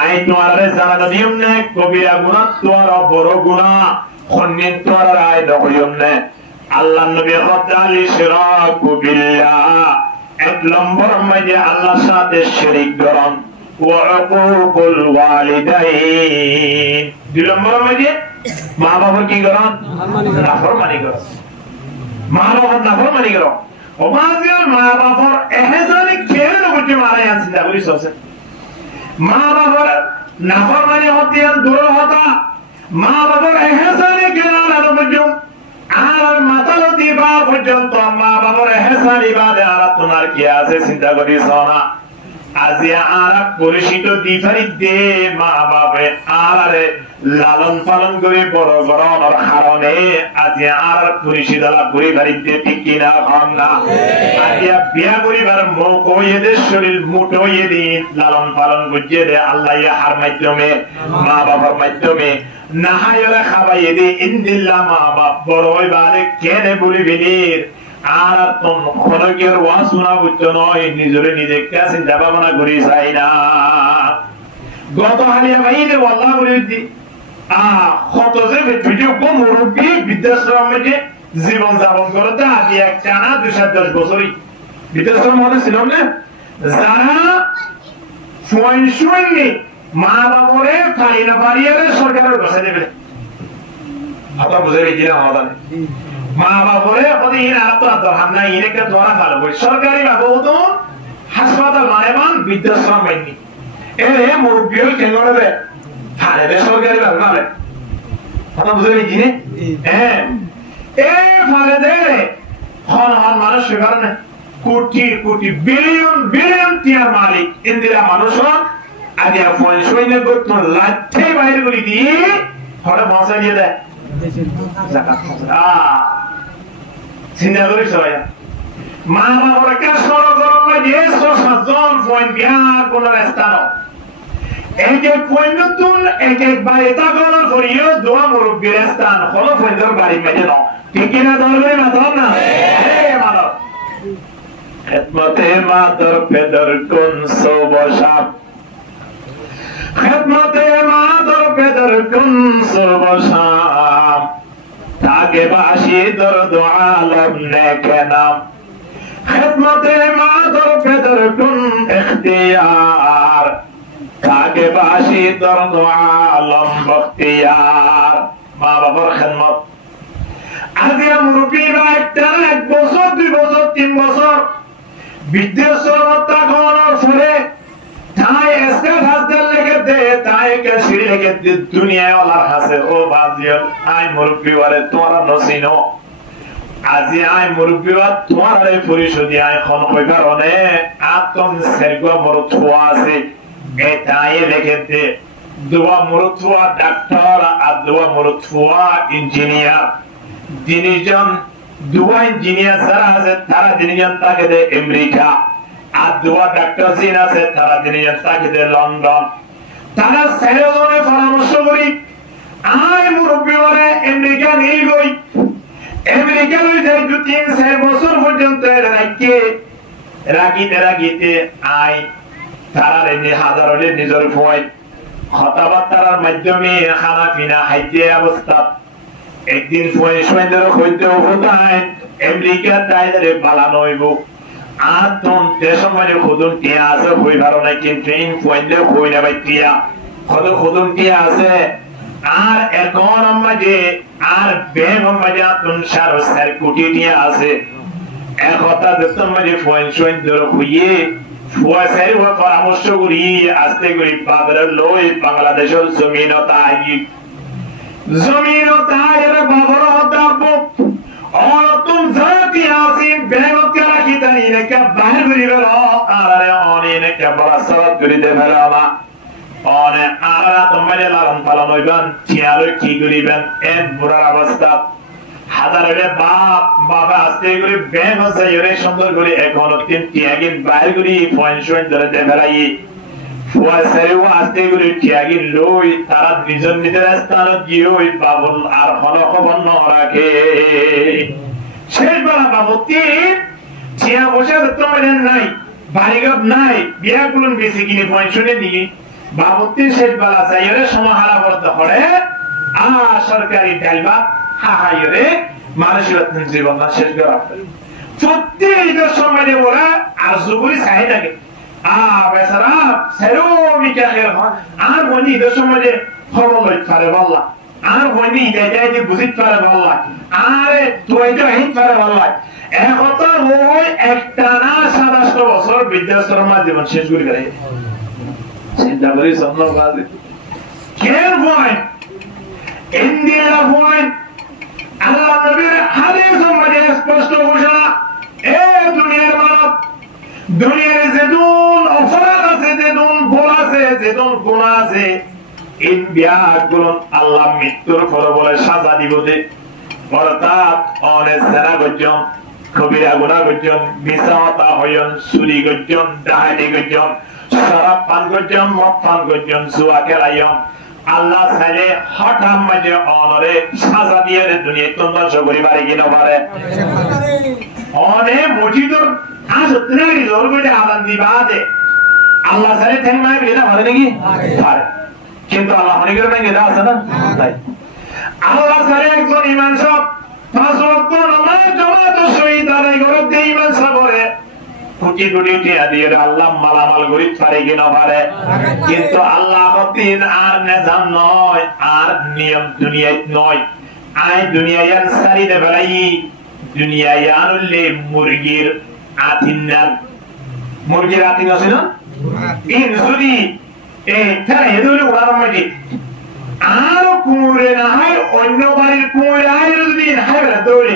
আই তোয়ারে জানা দিম নে কবিরা গুনাহ তোর বড় গুনাহ খন্নিন তোর আই দয়ম নে আল্লাহ নবী হদালি শিরাকু বিল্লাহ এক নম্বর মধ্যে আল্লাহর সাথে শিরক করন ওয়া উকুকুল ওয়ালিদাইন দুই নম্বর মধ্যে মা বাবা কি করন নাফরমানি করন মা বাবার নাফরমানি করন ওমাজিয়ার মা বাবার এহসানে কেন করতে মারা আছে যা বলিস আছে মা বাবার নাফরমানি হতে দূর হতা মা বাবার এহসানে কেন না বুঝুম আর মাতাল দিবা পর্যন্ত মা বাবার এহসান ইবাদে আর তোমার কি আছে চিন্তা করিস না আজি আর পরিচিত দিফারি দে মা বাবা আরে লালন পালন করে বড় বড় কারণে আজি আর পরিচিত লাভ করে বাড়িতে ঠিক কিনা হন না আজি বিয়া করিবার মৌকা এদের শরীর মুঠো এদিন লালন পালন বুঝিয়ে দে আল্লাহ হার মাধ্যমে মা বাবার মাধ্যমে নাহায়রা খাবাই দে ইনদিল্লাহ মা বাপ বড় বারে কেনে বলিবিনির আর তোম খনকের ওয়াসুনা বুঝছো নয় নিজরে নিজে কাছে চিন্তা ভাবনা করি চাই না গত হালিয়া ভাইরে আল্লাহ বলে দি কত যে ভিডিও কম মুরব্বী বৃদ্ধাশ্রমে যে জীবন যাপন করতে আগে এক টানা 210 বছরই বৃদ্ধাশ্রম মনে ছিল না যারা শুননি মা বাবরে ফারি না ফারিয়ারে সরকারের বসে দেবে আপনার বুঝে বেশি না আমাদের মা বাবরে কদি ইন আর তো দরকার নাই ইনকে দোয়া ভালো বই সরকারি বাবুতো হাসপাতাল মানেমান বৃদ্ধাশ্রম বাইনি এরে মুরব্বী কেন রে ফারে দে সরকারি বাবু মানে আপনার বুঝে বেশি না হ্যাঁ এ ফারে দে হন হন মানুষ কারণে কোটি কোটি বিলিয়ন বিলিয়ন টিয়ার মালিক ইন্দিরা মানুষ আগে ফোন শুনে করতো লাঠি বাইরে করে দিয়ে হরে পৌঁছা দিয়ে দেয় জাকাত চিন্তা করি সবাই মা বাবার কাছে সরো গরম লাগে 7জন পয়েন্ট বিয়া কোন স্থান এক এক পয়েন্ট নতুন এক এক বাড়ি তাগল করিও দোয়া মুরব্বীর স্থান হলো পয়েন্টের বাড়ি মেজে নাও ঠিক কিনা ধরবে না ধর না হে মানব খেদমতে মাদর পেদর কোন সবসাব খেদমতে মাদর পেদর কোন সবসাব তাকে বাসি দর্দ আলম নেকে নাম খেদমতে মাদর পেদর কোন ইখতিয়ার থাকে বাসি দর্দ আলম বখতিয়ার মা বাবার খেদমত আজকে মুরব্বীরা একটা 1 বছর 2 বছর 3 বছর বিদ্যাসরতা করার পরে তাই এসকার হাসদের লেগে দে তাই কে সিঁড়ি লেগে দে দুনিয়ায় ওলার হাসে ও বাজিয়াল আই মুরব্বী ওয়ারে তোরা নসিনো আজি আই মুরব্বী ওয়া তোরা পরিশোধি আই খন কই কারণে আতম সেরগো মরুথুয়া আছে এ তাই লেগে দে দোয়া মরুথুয়া ডাক্তার আর দোয়া মরুথুয়া ইঞ্জিনিয়ার দিনজন দোয়া ইঞ্জিনিয়ার যারা আছে তারা দিনজন তাকে দে আমেরিকা আর দোয়া ডাক্তার জিন আছে তারা দিনজন তাকে দে লন্ডন তারা সেরজনে পরামর্শ করি আই মুরব্বী ওরে আমেরিকা নিয়ে গই আমেরিকা লই যাই 2-3 বছর পর্যন্ত রাগিতে আই তারা রে হাজারলে নিজের ভয় কথাবার্তার মাধ্যমে খানা পিনা খাইতে অবস্থা একদিন ফোনে সুন্দর হইতে হতায় আমেরিকা তাইরে বালানো হইব আর তোন দেশের মাঝে খুদুন টিয়া আছে হই ভালো নাই কিন্তু ইন ফোনে হই না ভাই টিয়া খুদুন টিয়া আছে আর এখন মাঝে আর ব্যাংক মাঝে তোন সারো সার কোটি টিয়া আছে এক কথা দেশের মাঝে ফোন সুন্দর হইয়ে ফুয়াসারি ওয়া পরামর্শ করি আস্তে করি বাবার লই বাংলাদেশের জমিনতা এরা বাবার হতাব और तुम जाती आसी बेगत के राखी तनी ने क्या बाहर करी बेरो आरे ओने ने क्या बड़ा सबक करी दे बेरोला ओने आरा तुम्हारे लारन पालन होइबन थियालो की करिबेन एन बुरा अवस्था হাজারে বাবা আস্তে করে ব্যাংক আছে এর সুন্দর করে এখন 3 টিয়াগিন বাইর করি পয়েন্ট ধরে দে ফেলাই ফুয়াসারিও আস্তে করে টিয়াগিন লই তারা দুজন নিজের স্থানে গিয়ে ওই বাবুল আর হলো খবর ন রাখে শেষ বেলা বাবুতি টিয়া বসে তোমার নাই বাড়িঘর নাই বিয়া গুলো বেশি কিনে পয়েন্ট নিয়ে বাবুতি শেষ বেলা চাই এর সমাহারা করতে পড়ে সরকারি ডালবা হাহাইরে মানুষের জীবন শেষ করা সত্যি ঈদের সময় ওরা আর জুগুরি চাই থাকে বেচারা সেরো মিটা খেয়ে আর বন্ধু ঈদের সময় খবর লইতে পারে বললা আর বন্ধু ঈদের যাইতে বুঝিতে পারে বললা আরে তুই তো হিত পারে বললা একতা ওই একটা না 27 বছর বিদ্যাশ্রম জীবন শেষ করে গেলে চিন্তা করি স্বপ্ন বাজে কেন পয়েন্ট ইন্ডিয়া পয়েন্ট আল্লাহ নবীর হাদিসের মধ্যে স্পষ্ট ঘোষণা এ দুনিয়ার মানব দুনিয়ার যেদুন অপরাধ আছে যেদুন ভুল আছে যেদুন গুনাহ আছে ইন বিয়াগুলো আল্লাহ মৃত্যুর পর বলে সাজা দিব দে অর্থাৎ অনেক সেনা গজন কবিরা গুনাহ গজন মিসাওয়াতা হয়ন চুরি গজন ডাহানি গজন শরাব পান গজন মদ পান গজন জুয়া খেলায়ন আল্লাহ চাইলে হঠাৎ মাঝে অনরে সাজা দিয়ে দুনিয়া ধ্বংস করি পারে কি না পারে অনে মসজিদর আসত্রারি জোর করে আদান দিবা দে আল্লাহ চাইলে ঠেং মাই বিনা পারে নাকি পারে কিন্তু আল্লাহ অনেকের ব্যাংকে আছে না তাই আল্লাহ চাইলে একজন ইমাম সাহেব 5 ওয়াক্ত নামাজ জামাত শহীদ আদায় করে দেই ইমাম সাহেবরে কোটি কোটি টিয়া দিয়ে আল্লাহ মালামাল গরিব পারে কি না পারে কিন্তু আল্লাহ হতিন আর নিজাম নয় আর নিয়ম দুনিয়ায় নয় আই দুনিয়ায় সারি দে ভাই দুনিয়ায় আনলে মুরগির আতিনার মুরগির আতিন আছে না ইন যদি তারা এদুলে উড়ানো মাটি আর কুমুরে না হয় অন্য বাড়ির কুমুরে আয় যদি না হয় বেলা দৌড়ে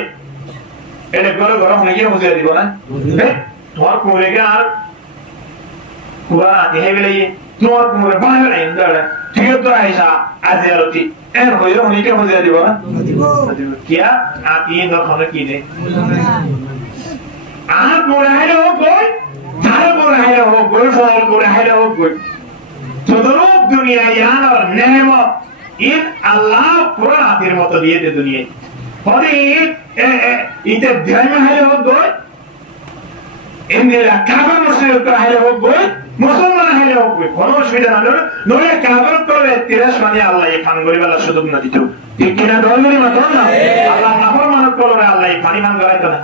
এটা গরম গরম নাকি বুঝিয়ে দিব না তোমার কুমুরে কে আর কুড়া আতি হয়ে গেলে তোমার কুমুরে বাড়ে নাই দাঁড়া ঠিক তো আইসা আজ আরতি এর হইল উনিকে বুঝিয়ে দিব না কিয়া আতি নখনে কিনে আর কুমুরে হাইলে হোক বই তার কুমুরে হাইলে হোক বই ফল কুমুরে হাইলে হোক বই তদরূপ দুনিয়া ইয়ান আর নেহমত ইন আল্লাহ পুরা আতির মতো দিয়ে দে দুনিয়া হরে ইতে ধ্যান হাইলে হোক বই ইন্দিরা কাবার মুসলিম হাইলে হোক বই মুসলমান হাইলে হোক বই কোনো অসুবিধা না নইলে কাবার করে তিরাস মানে আল্লাহ এই ফান গরিবালা সুযোগ না দিত ঠিক কিনা দলগরি মত না আল্লাহ নাফরমান করে আল্লাহ এই পানি মান গড়াইতো না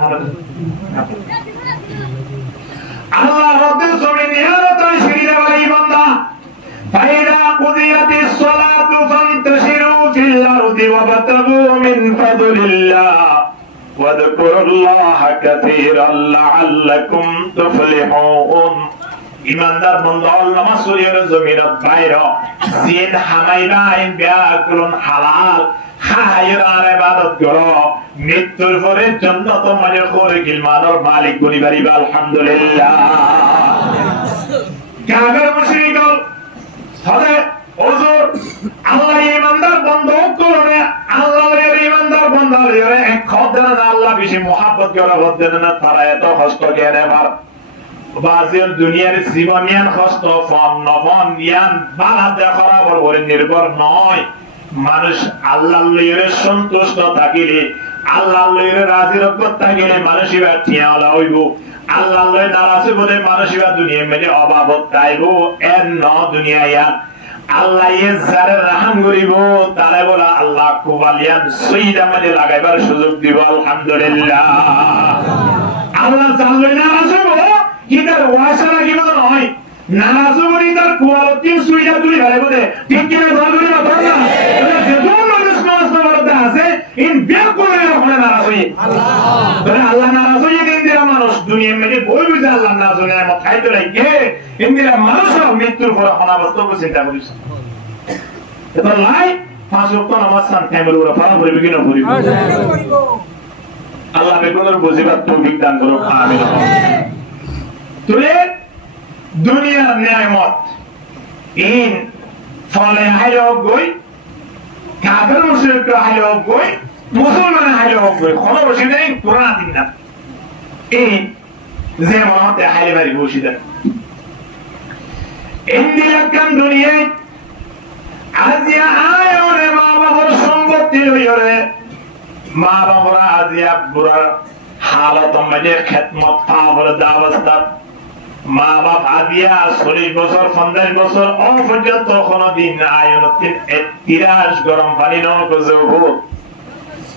আল্লাহ রব্বুল জমিন নিয়ামত শিরিরা ভাই বান্দা ফাইদা কুদিয়াতিস সালাতু ফান্তাশিরু ফিল আরদি ওয়াবতাগু মিন ফাদলিল্লাহ ওয়াযকুরুল্লাহা কাসীরান লাআল্লাকুম তুফলিহুন। ইমানদার বান্দা নামাজ পড়িয়া জমিনত বাইরে জিন হামাইবা আইন বিয়াকুলুন হালাল খায়ের আর ইবাদত করো মৃত্যুর পরে জান্নাত মানে করে গিলমানের মালিক বলি বাড়িবা আলহামদুলিল্লাহ। কাফের মুশরিকল হলে হুজুর আল্লাহ ইমানদার বান্দা করে আল্লাহর ইমানদার বান্দা করে এক খোদা না আল্লাহ বেশি mohabbat করে বলতেন না তারা এত কষ্ট কেন এবার বাজির দুনিয়ার জীবনিয়ান কষ্ট ফন নফন ইয়ান বালা দেখার উপর নির্ভর নয়। মানুষ আল্লাহর লইরে সন্তুষ্ট থাকিলে আল্লাহর লইরে রাজি রকত থাকিলে মানুষ ইবা ঠিয়ালা হইব। আল্লাহর লই নারাজ বলে মানুষ ইবা দুনিয়া মেলে অভাবত তাইব এর ন দুনিয়া ইয়ান আল্লাহ এ যারে রহম করিব তারে বলা আল্লাহ কুবালিয়ান সইদা মানে লাগাইবার সুযোগ দিব আলহামদুলিল্লাহ। আল্লাহ জানলে নারাজ হইব কিদার ওয়াসা রাখিব নয় নারাজ হইব তার কুয়ালতি সইদা তুই হারে বলে ঠিক কি না বলবি না বল না যেদুন মানুষ নামাজ পড়তে আছে ইন বিয়া করে ওখানে নারাজ হই আল্লাহ নারাজ হই দিন দিরা মানুষ দুনিয়া মেলে বই বুঝে আল্লাহ না জানে মত খাইতে লাগে ইন্দিরা মানুষ মৃত্যুর পর অনাবস্থা চিন্তা করিস এটা লাই পাঁচ ওয়াক্ত নামাজ সান টাইমের উপর ফলা পড়বে কি না পড়বে আল্লাহ বেকুনের বুঝিবার তৌফিক দান করুক আমিন। তুই দুনিয়ার নিয়ামত ইন ফলে হাইলে হোক গই কাফের মুশরিক হাইলে হোক গই মুসলমান হাইলে হোক গই কোনো বসিদা নেই পুরানা দিন না এই যে মতে হাইলে বাড়ি বসিদা ইন্দিয়াকান দুনিয়ায় আজিয়া আয় ওরে মা বাবার সম্পত্তি হইরে মা বাবারা আজিয়া বুড়ার হালত মধ্যে খেদমত পাওয়ার দাবস্তা মা বাপ আজিয়া 40 বছর 50 বছর অপর্যন্ত কোনদিন আয়নতিন 30 গরম পানি ন গজব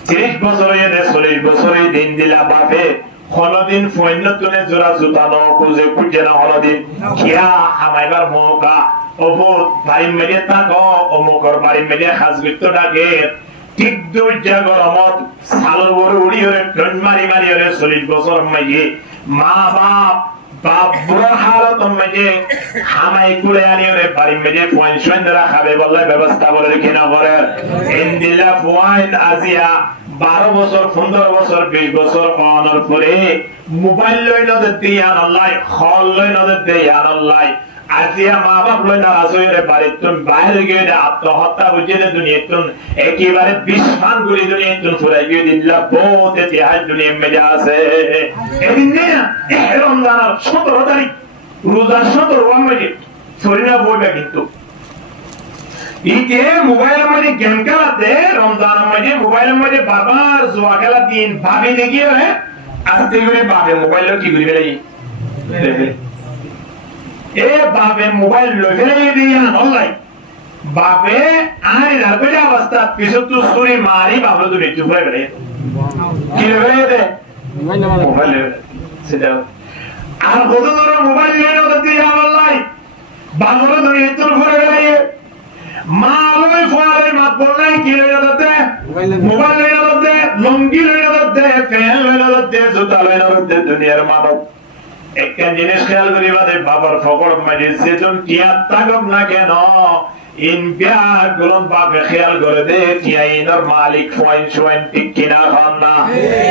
30 বছর এনে 40 বছরে দিন দিলা বাপে কোনদিন ফয়নতুনে জোড়া জুতা ন কুজে কুজে না কোনদিন কিয়া হামাইবার মৌকা ওপর বাড়ি মেরে থাকো অমুকর বাড়ি মেরে খাসবিত্ত ডাকে ঠিক দুইটা গরমত সালর বড় উড়িয়ে টন মারি মারি 40 বছর মাইয়ে মা বাপ বাপ বুড়ো হালত মাইয়ে হামাই কুলে আনি বাড়ি মেরে পয়সা ধরা খাবে বললে ব্যবস্থা করে কিনা করে ইন্দিলা ফুয়াইন আজিয়া 12 বছর 15 বছর 20 বছর অনর পরে মোবাইল লই নদে দিয়ান আল্লাহ খল লই নদে দিয়ান আল্লাহ আজিয়া মা বাপ লই নারাজ হইরে বাড়িতুন বাইরে গিয়ে আত্মহত্যা বুঝিয়ে দুনিয়াতুন একেবারে বিস্ফান করে দুনিয়াতুন ফুরাই গিয়ে দিল্লা বহুত ইতিহাস দুনিয়া মেজে আছে এদিন না রমজানের 17 তারিখ রোজা 17 মাঝে সরিনা বইবে কিন্তু ইতে মোবাইলের মধ্যে গেম খেলাতে রমজানের মধ্যে মোবাইলের মধ্যে বারবার জুয়া খেলা দিন ভাবি দেখিয়ে আস্তে করে বাপে মোবাইল কি করে ফেলে এ বাপে মোবাইল লই ফেলে দিয়ে অনলাইন বাপে আরে রাবের অবস্থা পিছত তো সুরি মারি বাপরে তো মৃত্যু হয়ে গেলে কি হয়ে দে মোবাইল সেটা আর কত ধরে মোবাইল নিয়ে ওদের দিয়ে অনলাইন বাপরে তো মৃত্যু হয়ে গেলে মা লই ফোয়ারে মাত বললাই কি লই ওদের মোবাইল লই ওদের লঙ্গি লই ওদের ফ্যান লই ওদের জুতা লই ওদের দুনিয়ার মানব একটা জিনিস খেয়াল করি বাদে বাবার ফকর মাঝে যেজন টিয়া তাগব না কেন ইন বিয়ার গুলন বাপে খেয়াল করে দে টিয়া ইনর মালিক ফয়েন সোয়েন ঠিক কিনা খান না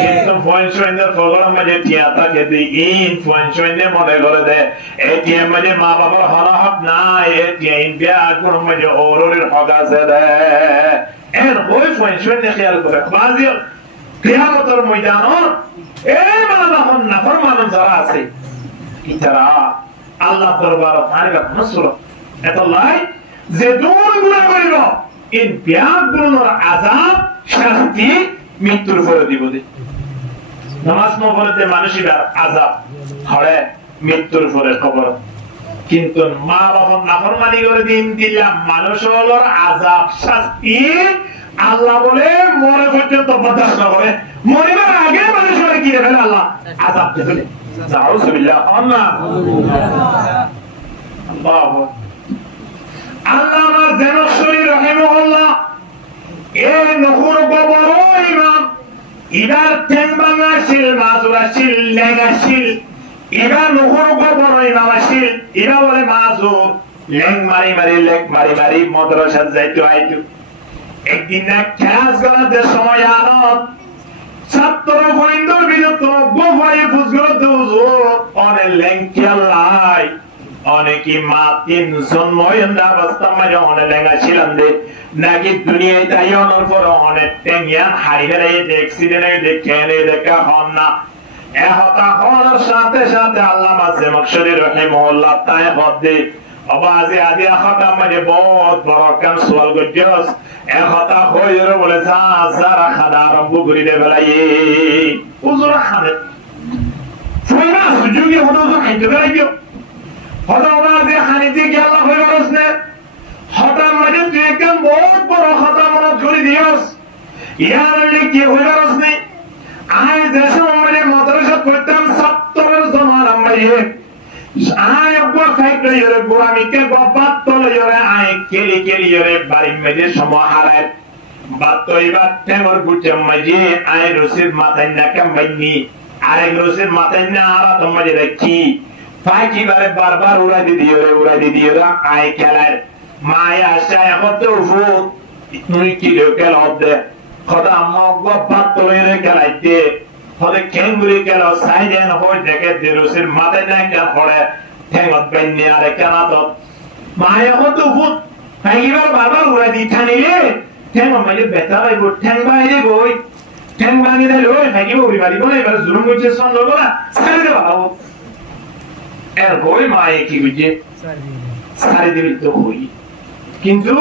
কিন্তু ফয়েন সোয়েনের ফকর মাঝে টিয়া তাকে দি ইন ফয়েন সোয়েনে মনে করে দে এই টিয়া মাঝে মা বাবার হক না এই টিয়া ইন বিয়ার গুলন মাঝে ওরের হক আছে দে এর ওই ফয়েন সোয়েনে খেয়াল করে বাজি কিয়ামতের ময়দান এই মানব নাফরমান যারা আছে ইতারা আল্লাহ দরবার তারিবা নসর এতলাই যে দূর গুনাহ করিল ইন বিয়াদ গুনার আযাব শাস্তি মৃত্যুর পরে দিব দে নামাজ পড়তে মানুষের আযাব হরে মৃত্যুর পরে খবর কিন্তু মা বাবা নাফরমানি করে দিন দিলাম মানুষের আযাব শাস্তি আল্লাহ বলে মরে পর্যন্ত বরদাস্ত করে মরিবার আগে মানুষের কি ফেলে আল্লাহ আযাব দিবে নাউযুবিল্লাহ আল্লাহ আল্লাহু আল্লামা জামাখশরী রাহিমাহুল্লাহ এই নহর গোবর ইমাম ইবার তেমবাঙ্গা শিল মাজুরা শিল লেগা শিল ইবার নহর গোবর ইমাম শিল ইবা বলে মাজুর লেগ মারি মারি মাদ্রাসা যাইতো আইতো একদিন না ক্লাস করাতে সময় আনত ছাত্র বন্ধুর বিরুদ্ধে গোফারি ফুসগুলো দুজো অনেক লেংকিয়ালাই অনেকই মা তিন জন্ময়ন্দা অবস্থা মাঝে অনেক লেঙ্গা ছিলাম দে নাকি দুনিয়ায় তাই অনর পর অনেক টেঙ্গিয়ান হারি ফেলাই অ্যাক্সিডেন্টে দেখে দেখা হন না এহতা হওয়ার সাথে সাথে আল্লামা জামাখশরী রাহিমাহুল্লাহ তাই হদে আবাজে আদি আখতা মানে বহুত বড় কাম সওয়াল গজস এখতা হইরে বলে যারা খাদা আরম্ভ করি দে বেলাই উজুর খানে ফয়না সুযোগী হদুজুর খাইতে বেলাইও হদাবাজে খানিতে কি আল্লাহ হইরস নে হতাম মানে তুই একদম বহুত বড় খতা মনে করে দিওস ইয়ার কি হইরস নে আয় দেশে মানে মাদ্রাসা করতাম 70 জমার আমারে আয় একবার সাইকেল ইরে গোরামিকে বাবাত তলে ইরে আয় কেলি ইরে বাড়ি মেজে সমাহারায় বাতইবা তেমর গুচে মাঝে আয় রসিদ মাথায় না কামাইনি আরেক রসিদ মাথায় না আরা তোমারে রাখি ফাইকি বারে বারবার উড়াই দিও আয় খেলায় মায়া আশায় হতে উফু তুই কি লোকেল হতে খোদা মগ বাত তলে ইরে খেলাইতে হলে কেঙ্গুরি গেল সাইডেন হই দেখে দিরুসির মাথায় না পড়ে ঠেঙ্গত বেন্নি আরে কেনা তো মায়া হতো ভূত ফাইবার বারবার উড়াই দি ঠানিলে ঠেঙ্গ মাইলে বেতা বাইব ঠেং বাইরে বই ঠেং ভাঙি দিলে ওই ফাইকি উড়ি বাড়ি বলে এবার জুলুম করছে সন্দ বলা সারি দে বাবু এর বই মায়ে কি বুঝে সারি দিবি তো হই কিন্তু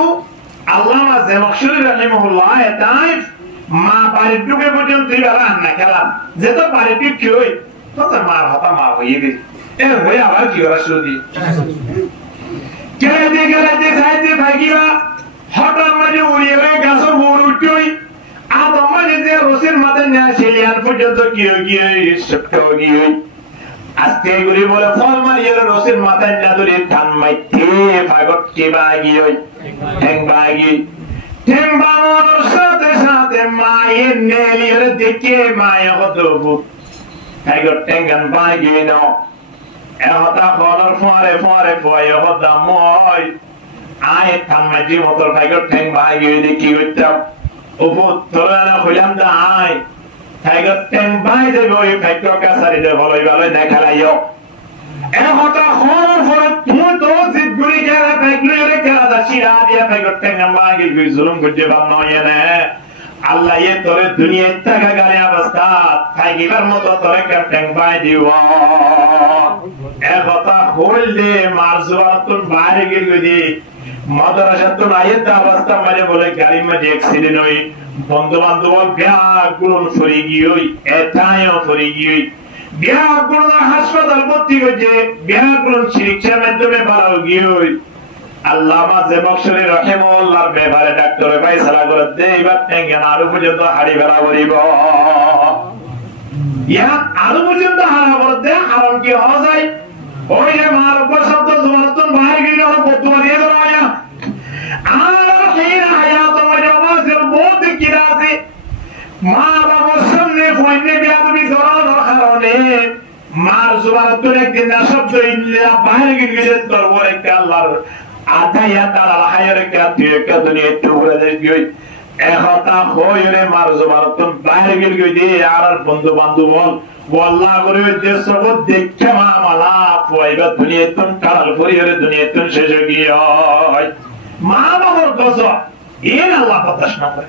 আল্লামা জামাখশরী রাহিমাহুল্লাহ তাই মা বাড়ির ঢুকে পর্যন্ত রান্না খেলাম যে তো বাড়ির কি হই তো তার মার হতা মা হয়ে গেছে এর হয়ে আবার কি ওরা শুধু গেলাতে সাইতে ভাগিবা হঠাৎ মাঝে উড়িয়ে গেলে গাছের বড় উঠই আর মাঝে যে রসের মাথায় নেওয়া ছেলিয়ান পর্যন্ত কি হই আস্তে করে বলে ফল মারিয়ে রসের মাথায় না ধরে ধান মাইতে ভাগত কে বাগি হই ঠ্যাং বাগি ঠ্যাং বাঙানোর সাথে সাথে মায়ের নেলিয়ে দেখে মায়ে হতো ভাগত ঠ্যাঙ্গান বাগি নাও এহতা খলার ফরে ফয়ে হতা মই আয় ধান মাঝি মতর ভাগত ঠ্যাং বাগি দেখি করতাম উপর তোলা না হইলাম দা আয় ভাগত ঠ্যাং বাই দেব ওই ভাগ্য কাছারি দে ভালোই না খেলাইও এহতা খলার ফরে তুই তো জিদগুড়ি খেলা ভাগ্যরে খেলা দা চিরা দিয়া ভাগত ঠ্যাং বাগি গই জুলুম করতে বাপ নয় না আল্লাহ এ তোরে দুনিয়ায় টাকা গালে অবস্থা ভাগিবার মতো তোরে ঠ্যাং বাই দিব এহতা হল দে মারজুয়াতুন বাইরে গিয়ে মাদ্রাসাতুন আয়াত অবস্থা মানে বলে গাড়ি মাঝে অ্যাক্সিডেন্ট হই বন্ধু বান্ধব ব্যাগুলো ফরি গিয়ে এটাইও ফরি গিয়ে ব্যাগুলো হাসপাতাল ভর্তি হয়েছে ব্যাগুলো চিকিৎসার মাধ্যমে ভালো গিয়ে আল্লামা জামাখশরী রাহিমাহুল্লাহর ব্যাপারে ডাক্তারে ফয়সালা করে দে এবার টেঙ্গেন আরো পর্যন্ত হাড়ি বেলা করিব ইয়া আরো পর্যন্ত হারা করতে হারাম কি হওয়া যায় ওই যে মার উপর শব্দ জমাতুন বাইরে গিয়ে বদুয়া দিয়ে দেওয়া হয় আর হিনা হায়াত মাজাওয়াজের বহুত কিরা আছে মা বাবার সামনে ফয়নে বিয়াদবি করার কারণে মার জমাতুন একদিন না শব্দ ইল্লা বাইরে গিয়ে তোর বলে আল্লাহর আতায়া তাআলা হায়ারে কাতিয়ে কাদুনিয়ে টুরে দিয়ে এহতা হইরে মার জমাতুন বাইরে গিয়ে দিয়ে আর বন্ধু বান্ধব والله করে যে সব দেখে মামলা পয়বা দুনিয়াতুন কাল ফরিরে দুনিয়াতুন শেষ গিয়ে মা বাবার কসম এন আল্লাহ প্রত্যাশ না করে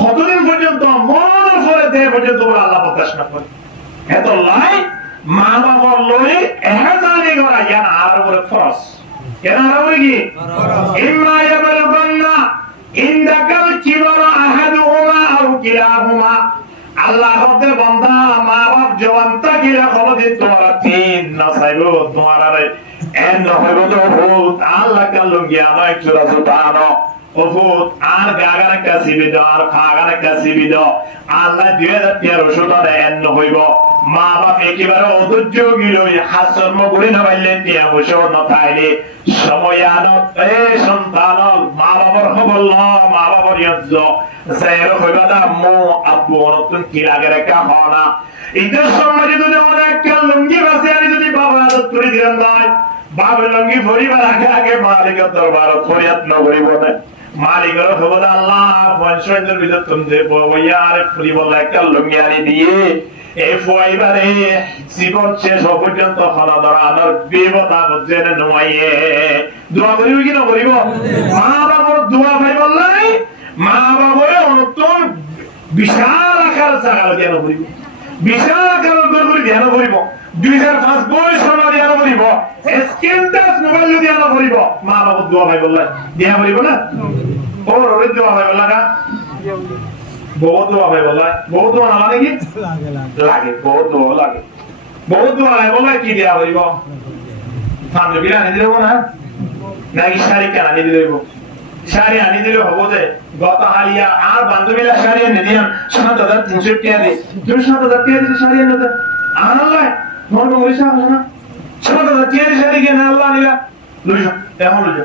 কতদিন পর্যন্ত মন করে দেহ পর্যন্ত আল্লাহ প্রত্যাশ না করে এত লাই মা বাবার লই এহসানি করা জান আর বলে ফরজ কেন আর কি ইম্মা ইয়াবলুগান্না ইনদাকাল কিবারা আহাদুহুমা আও কিলাহুমা আল্লাহ হতে বান্দা মা বাপ জওয়ানতা কিরা খলদি তোমরা তিন না চাইবো তোমার এন হইব তো বহুত আল্লাহ কাল গিয়া নয় চুরা সুতানো ওহুদ আর গাগান একটা সিবি দাও আর ফাগান একটা সিবি দাও আল্লাহ 2013 এন্ন হইব মা বাপ একেবারে অধৈর্য গিলই হাসন মগুরি না পাইলে টিয়া বসে না পাইলে সময় আনত এ সন্তান মা বাবার খবর ল মা বাবার ইজ্জ যাইরো হইবা দা মো আব্বু নতুন কি লাগে রেখা হনা ঈদের সময় যদি অনেক কাল লুঙ্গি বাসে আমি যদি বাবা আদত করে দিলাম নাই বাবা লুঙ্গি পরিবার আগে আগে মালিকের দরবার ফরিয়াদ না করিব না মালিকের খবর আল্লাহ পঞ্চায়েতের ভিতর তুমি দেব ইয়ার ফুরি বলা একটা লুঙ্গি আনি দিয়ে এই ফুয়াইবারে জীবন শেষ পর্যন্ত হল ধরানোর বিপদা বুঝেন নয় দোয়া করিব কি না করিব মা বাবার দোয়া ভাই বললাই মা বাবারে নতুন বিশাল আকার জায়গা ধ্যান করিব বিশাল আকার গড়গুলি ধ্যান করিব 2005 বই সোনা ধ্যান করিব স্ক্রিন টাচ মোবাইল ধ্যান করিব মা বাবার দোয়া ভাই বললাই ধ্যান করিব না ওর ওরে দোয়া ভাই বললা না বহুত দোয়া ভাই বললাই বহুত দোয়া না লাগে লাগে বহুত দোয়া লাগে বহুত দোয়া ভাই বললাই কি দেয়া করিব পাঞ্জাবি আনি দিলেও না নাকি শাড়ি কেন আনি দিলেও শাড়ি আনি দিলে হবো যে গত হালিয়া আর বান্ধবীরা শাড়ি এনে দিয়াম 7,300 টাকা দিয়ে তুমি 7,000 টাকা দিয়ে শাড়ি এনে দেন আল্লাহ মন মরিসা আসে না 7,000 টাকা দিয়ে শাড়ি কেন আল্লাহ নিলা লইছো এখন লইছো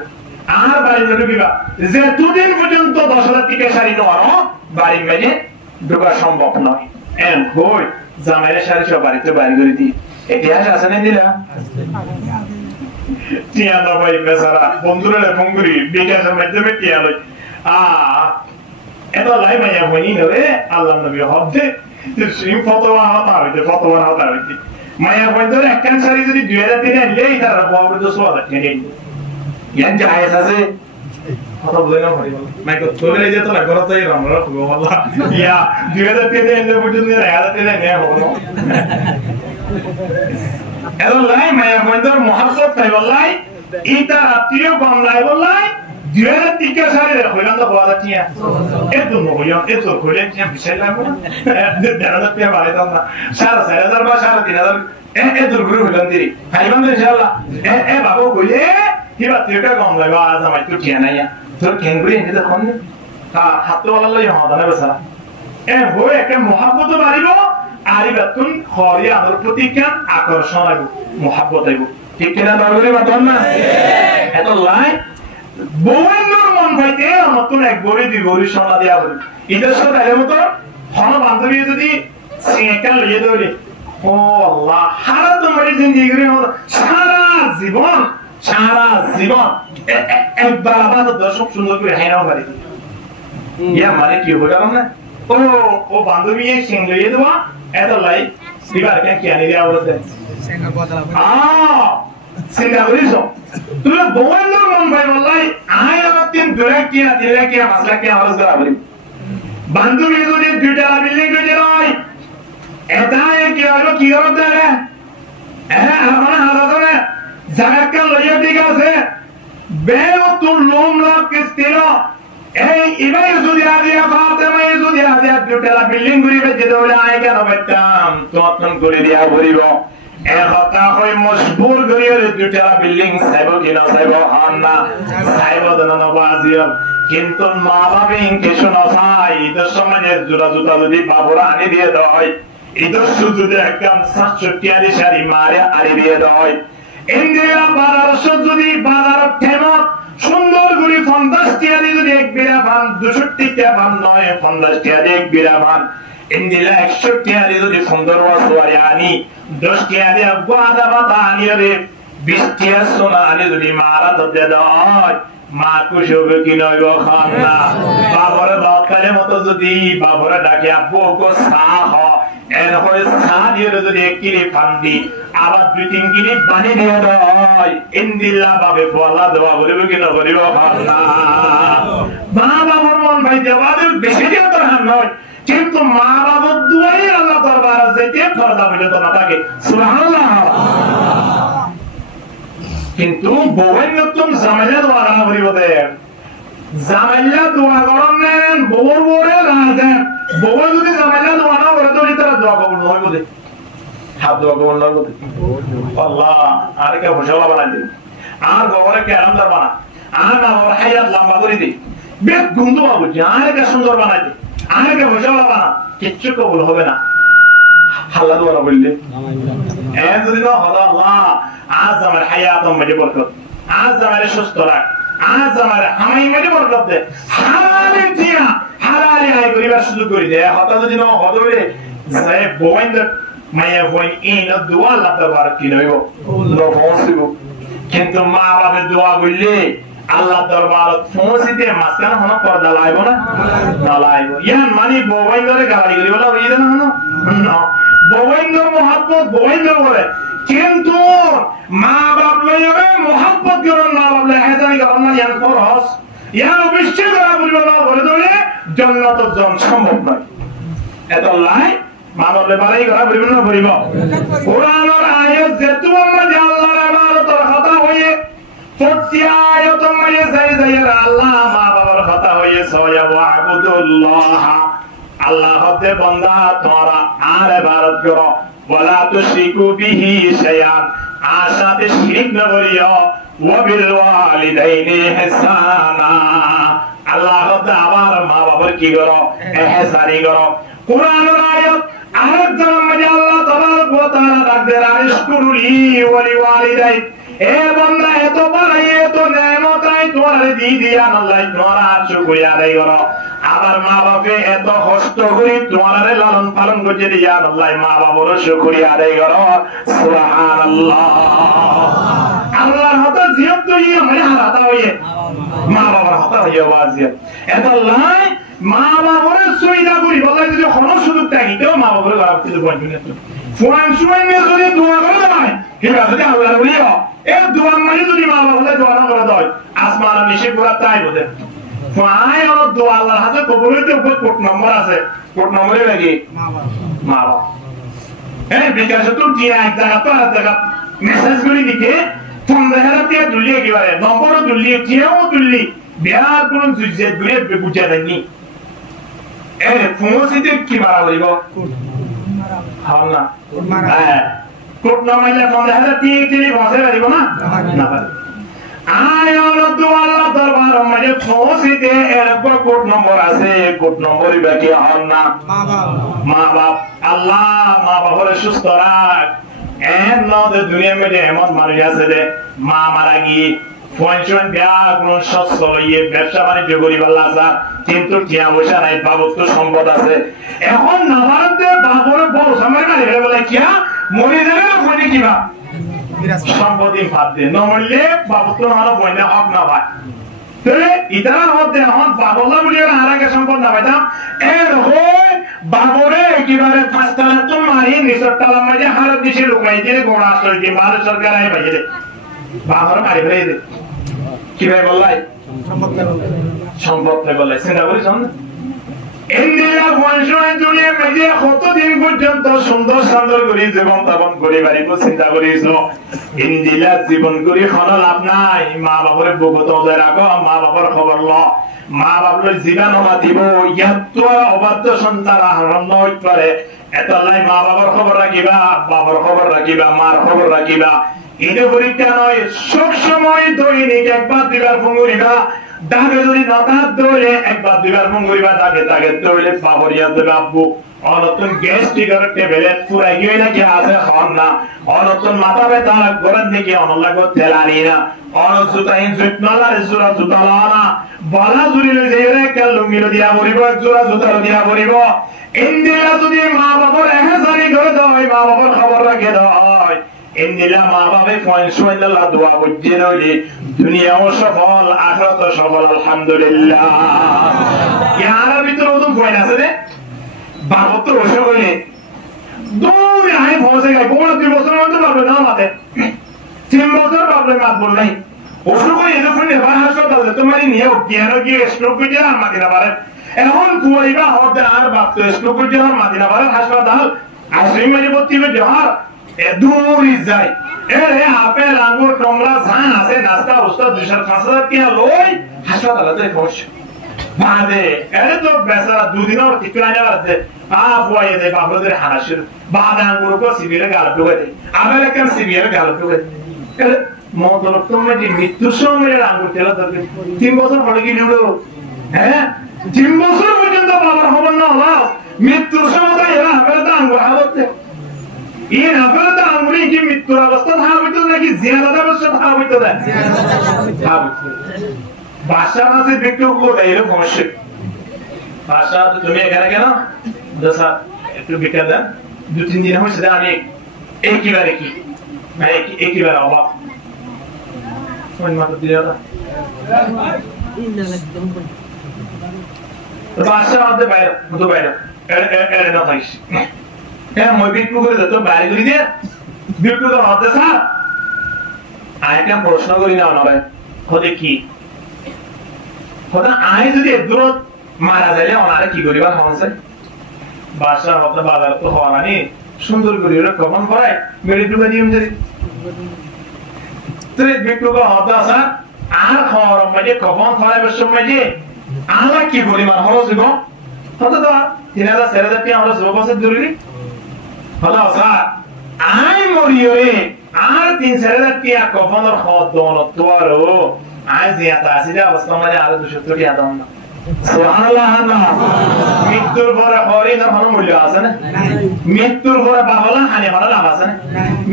আর বাড়ি ঢুকিবা যে দুদিন পর্যন্ত 10,000 টাকা শাড়ি নেওয়ানো বাড়ি মেজে ঢোকা সম্ভব নয় এন কই জামাইয়ের শাড়ি সব বাড়িতে বাড়ি করে দিই ইতিহাস আছে না দিলা টিয়া না ভাই বেচারা বন্ধুরা ফোন করি বিকাশের মাধ্যমে টিয়া লই এত লাই মাইয়া হইনি রে আল্লাহ নবী হতে সিম ফতোয়া হতা হইতে মাইয়া হই ধরে একখান শাড়ি যদি 2000 টাকা নিলেই তার বাবা 10,000 টাকা নেই ইয়ান জায়েজ আছে কথা বলে না ভাই মাই কো চলে যেত না করতেই রামরা খুব ভালো ইয়া 2000 টাকা নিলে পর্যন্ত 1000 টাকা নেই হলো এলো লাই মায়া বন্ধুর মহাব্বত তাই বললাই ইটা আত্মীয় কম লাই বললাই 2000 টাকা শাড়ি হইলাম তো 2000 টাকা এত নহইয়া এত কইলে কি বিশাল লাগবে 1000 টাকা বাড়াই দাও না 4,500 বা 3,500 এত গুরু হইলাম দিরি খাইবাম ইনশাআল্লাহ বাবু কইলে কিবা টাকা কম লাগবে আজ আমার তো ঠিয়া নাই তোর কেন করে এনে কোন হাত ওয়ালা লই হদা না বেসারা হই একটা মহাব্বত বাড়িব আরিবাতুন খরিয়া আদর প্রতিজ্ঞান আকর্ষণ আইব মহাব্বত আইব ঠিক কিনা দরবারে বাতন না এত লাই বউয়ের মন পাইতে নতুন এক গরি দুই গরি সোনা দেয়া বলি ঈদের সাথে এর মতো হন বান্ধবী যদি সিঙ্গেকা লইয়ে ধরে ও আল্লাহ হারা তোমার জিন্দেগি করে সারা জীবন একবার আবার দর্শক সুন্দর করে হাইনাও পারি ইয়া মানে কি হয়ে গেল না ও বান্ধবী সিং লইয়ে দেওয়া এত লাই দিবার কেন কি আনি দেওয়া বলতে চিন্তা করিস তুমি বউয়ের মন ভাই বললাই আয় আমার 2 লাখ কি 3 লাখ কি 5 লাখ কি খরচ করা বলি বান্ধবী যদি 2 টাকা বিল্ডিং করে যায় এটা কি হলো কি করতে রে আমার হাজারে জায়গা কেন লইয়া ঠিক আছে বেও তোর লোম লাভ কিস্তিল এই ইবাই যদি আদিয়া ফাতেমা যদি আদিয়া 2 টাকা বিল্ডিং করিবে যে দৌলা আয় কেন বেতাম তখন করে দিয়া ভরিব কথা হই মজবুর করিয়ে 2 টাকা বিল্ডিং সাইব কিনা সাইব হান্না সাইব দনা বাজিয়া কিন্তু মা বাবা ইনকে শোনা চাই ঈদের সময় জোড়া জুতা যদি বাবুরা আনি দিয়ে দেয় ঈদের যদি একদম 700 টাকা শাড়ি মারে আনি দিয়ে দেয় ইন্ডিয়া বাজার যদি বাজার ঠেমত সুন্দর করে 50 টাকা দিয়ে যদি এক বিড়া পান 260 টাকা পান নয় 50 টাকা দিয়ে এক বিড়া পান ইন্ডিয়া 100 টাকা দিয়ে যদি সুন্দর ওয়াসওয়ারি আনি 10 টাকা দিয়ে গোয়াদা বাতা আনি রে 20 টাকা সোনা আনি যদি মারা দতে দেয় মা খুশি হবে কি নয় গো খান্না বাবরে বাকালে মতো যদি বাবরে ডাকে আব্বু গো সাহ এর হয়ে সাহ দিয়ে যদি 1 কিলি ফান্দি আবার 2-3 কিলি পানি দিয়ে দেয় ইন্দিল্লাহ বাবে বলা দেওয়া বলবে কি না বলিব খান্না মা বাবার মন ভাই দেওয়াদের বেশি দিয়ে তো হান নয় কিন্তু মা বাবার দুয়াই আল্লাহ দরবারে যেতে পর্দা বলে তো না থাকে সুবহানাল্লাহ কিন্তু বউয়ের নতুন জামাইলা দোয়া না করিব দেন জামাইলা দোয়া করেন বউর বউরে রাজেন বউ যদি জামাইলা দোয়া না করে তো তারা দোয়া কবুল নয় বলে হাত দোয়া কবুল নয় বলে আল্লাহ আর কে হোসালা বানাই দিন আর বউরে কে আরামদার বানা আর না ওর হায়াত লম্বা করে দি বেদ গন্ধ পাবো আরেকটা সুন্দর বানাইতে আরেকটা বসে বানা কিচ্ছু কবুল হবে না হাল্লা দোয়া বললে যদি না হলো আল্লাহ আজ আমার হায়াত মাঝে বরকত আজ আমার সুস্থ রাখ আজ আমার হামাই মাঝে বরকত দে হালালে দিয়া হালালে আয় করিবার সুযোগ করে দে হঠাৎ যদি না হলো রে যে বইন্দ মায়া বইন ইন দোয়া আল্লাহ তাবারক কি নইব নবসিব কিন্তু মা বাবার দোয়া বললে আল্লাহ দরবারত পৌঁছিতে মাঝখানে হনো পর্দা লাইব না না লাইব ইয়ান মানে বইন্দরে গালি করি বলা হই না বইন্দ মোহাব্বত বইন্দ বলে কিন্তু মা বাপ লইবে মোহাব্বত করন মা বাপ লে হেজানি করন না ইয়ান খরচ ইয়ান অবশ্যই করা বলবো না বলে দলে জান্নাত জন সম্ভব নয় এত লাই মা বাপ লে বালাই করা বলবো না বলিব কোরআনের আয়াত যেতু আমরা আল্লাহর ইবাদতের কথা হইয়ে প্রতি আয়াত মানে যাই যাই আল্লাহ মা বাবার কথা হইয়ে সয়া ওয়াবুদুল্লাহ আল্লাহ হতে বান্দা তোমরা আর ইবাদত করো ওয়ালা তুশরিকু বিহি শাইআন আশাতে শিরক না করিও ওয়া বিল ওয়ালিদাইনি ইহসানা আল্লাহ হতে আবার মা বাবার কি করো ইহসানি করো কুরআনের আয়াত আরেক জায়গা মধ্যে আল্লাহ তাবারক ওয়া তাআলা ডাকদের আশকুরুলি ওয়া লিওয়ালিদাই এ বান্দা এত বাড়াই এত নেয়ামত আই তোমার দি দিয়া আল্লাহ তোমরা শুকরিয়া আদায় করো আবার মা বাপে এত কষ্ট করে তোমারে লালন পালন করতে দিয়া আল্লাহ মা বাবার শুকরিয়া আদায় করো সুবহানাল্লাহ আল্লাহর হাতে জিয়াত তুই মানে হারাতা হইয়ে মা বাবার হাতে হইয়ে ওয়াজিব এত লাই মা বাবার সুবিধা করি বলে যদি কোনো সুযোগ থাকি তো মা বাবার গলাপ কিছু বলবি না ফোন শুনে যদি দোয়া করে না ঠিক আছে যদি আল্লাহর বলিও এই দোয়া মানে যদি মা বাবার দোয়া না করে দেয় আসমান নিশে পুরা তাই বলে ফাই আর দোয়া আল্লাহর হাতে কবুলের উপর কোড নম্বর আছে কোড নম্বরে লাগি মা বাবা এই বিকাশে তো টিয়া এক জায়গা তো আর জায়গা মেসেজ করে দিকে ফোন দেখাতে টিয়া তুললি একেবারে নম্বরও তুললি টিয়াও তুললি বিয়ার কোন জুজে দূরে বুঝা দেয়নি এই ফোনসিতে কি মারা হইব হল না হ্যাঁ কোড নম্বরে ফোন দেখাতে টিয়া টিলি বসে পারিব না না পারে আয়াল দোয়াল্লাহ দরবার মাঝে পৌঁছিতে এরকম কোড নম্বর আছে কোড নম্বরই বাকি হল না মা বাপ আল্লাহ মা বাবার সুস্থ রাখ এর নদে দুনিয়া মেঝে এমন মানুষ আছে যে মা মারা গিয়ে ফোন দেয়া কোন শস্য ইয়ে ব্যবসা বাণিজ্য করি পাল্লা কিন্তু টিয়া পয়সা নাই বাবুর তো সম্পদ আছে এখন নামারতে বাবুর বউ সামনে মারি বলে কিয়া মরে যাবে না ফোনে কিবা সম্পত্তি বাদ দে নমলে বাবুত্ব না বইনে হক না ভাই তাহলে ইতারা হতে এখন বাবুল্লাহ বলি আরাকে সম্পদ না পাইতাম এর হয় বাবরে একেবারে পাঁচতলা তো মারি নিচতলা মাঝে হারত দিছে লুকাই দিয়ে গোড়া আসল কি ভারত সরকার আই ভাই দে বাবর মারি ভাই দে কি ভাই বললাই সম্পদ বললাই চিন্তা করিস না ইন্দিরা বংশয় দুনিয়া মেজে কতদিন পর্যন্ত সুন্দর সুন্দর করে জীবন যাপন করে বাড়িব চিন্তা করিস ইন্দিরা জীবন করে কোনো লাভ নাই মা বাবার বুকত ওদের রাখো মা বাবার খবর ল মা বাবার জীবন হওয়া দিব ইয়াত অবাধ্য সন্তান আহরণ হইতে পারে এত লাই মা বাবার খবর রাখিবা বাবার খবর রাখিবা মার খবর রাখিবা এটা পরীক্ষা নয় সব সময় দৈনিক একবার দিবার ফোন করিবা দাগে যদি নতার দৌড়ে একবার দুইবার ফোন করিবা দাগে দাগে দৌড়লে পাহরিয়া দেবে আব্বু অনতুন গ্যাস টিকারের টেবিলে পুরাই গিয়ে নাকি আছে খান না অনতুন মাথা ব্যথা ঘরের দিকে অনলাগ তেলানি না অনজুতাহীন জুটনালার জোড়া জুতা লানা বলা জুড়িলে যে একটা লুঙ্গিলো দিয়া পড়িব এক জোড়া জুতারও দিয়া পড়িব ইন্দিরা যদি মা বাবার এহসানি করে দেয় মা বাবার খবর রাখে দেয় ইন্দিরা মা বাবা পয়সা দোয়া বুঝে নইলে দুনিয়াও সফল আখিরাত সফল আলহামদুলিল্লাহ ইয়ার ভিতরে ওদম পয়সা আছে রে বাবা তো রসে কইলে দূরে আয় পৌঁছে গেল কোন 2 বছরের মধ্যে পারবে না মাতে 3 বছর পারবে মাত বল নাই ওষুধ করে এনে ফোন এবার হাসপাতালে তোমার নিয়ে জ্ঞান গিয়ে স্ট্রোক করে আর মাদিনা পারে এখন কুয়াইবা হতে আর বাপ তো স্ট্রোক করে আর মাদিনা পারে হাসপাতাল আশ্রয় মাঝে ভর্তি হয়ে যাওয়ার দূরে যায় এরে আপেল আঙ্গুর কমলা ধান আছে নাস্তা উস্তাদ 200-500 টাকা লই হাসপাতালে পৌঁছ বাদে এরে তো বেচারা দুদিনের টিকা নেওয়া আছে আফওয়ায়ে দে বাবুদের হানাশির বাদ আঙ্গুর কো সিবিরে গাল ঢুকে দে আপেল কেন সিবিরে গাল ঢুকে দে মতলব তুমি যে মৃত্যু সময়ের আঙ্গুর তেলা দরকার 3 বছর পরে কি নিলো হ্যাঁ 3 বছর পর্যন্ত বাবার খবর না হওয়া মৃত্যুর সময় এরা হাফেরতে আঙ্গুর হাবতে এই হাফেরতে আঙ্গুরি কি মৃত্যুর অবস্থা থাকা হইতো নাকি জিয়াদাত অবস্থা থাকা হইতো না বাসার মাঝে বিক্রি করে এরকম সমস্যা বাসা তুমি এখানে কেন দশা একটু বিক্রি দেন 2-3 দিন হয়েছে আমি একইবারে কি মানে একইবারে অভাব মাত্র দিয়ে বাসা মধ্যে বাইরে মতো বাইরে এড়ে না থাকিস হ্যাঁ মই বিক্রি করে দিত বাইরে করে দিয়ে বিক্রি করে হতে স্যার আরেকটা প্রশ্ন করি না ওনারে হতে কি হতে আয় যদি দূরত মারা যাইলে ওনারে কি করিবার হচ্ছে বাসা হতে বাজার তো হওয়া নানি সুন্দর করে কখন করায় মেরে ঢুকে দিয়ে যদি তুই বিক্রি করে হতে আসা আর খাওয়ার মাঝে কখন খাওয়ার সময় যে আমরা কি পরিমাণ খরচ দিব হতে তো 3000 4000 টাকা আমরা 6 বছর ধরে হলো স্যার আই মরিয়ে আর 3-4000 টাকা কখনোর খাওয়া দন তো আরো আই জিয়াতা আছে যে অবস্থা মানে আর 270 টাকা দাম না সুবহানাল্লাহ মৃত্যুর পরে হরিণের কোনো মূল্য আছে না মৃত্যুর পরে বাবলা হানি হলো লাভ আছে না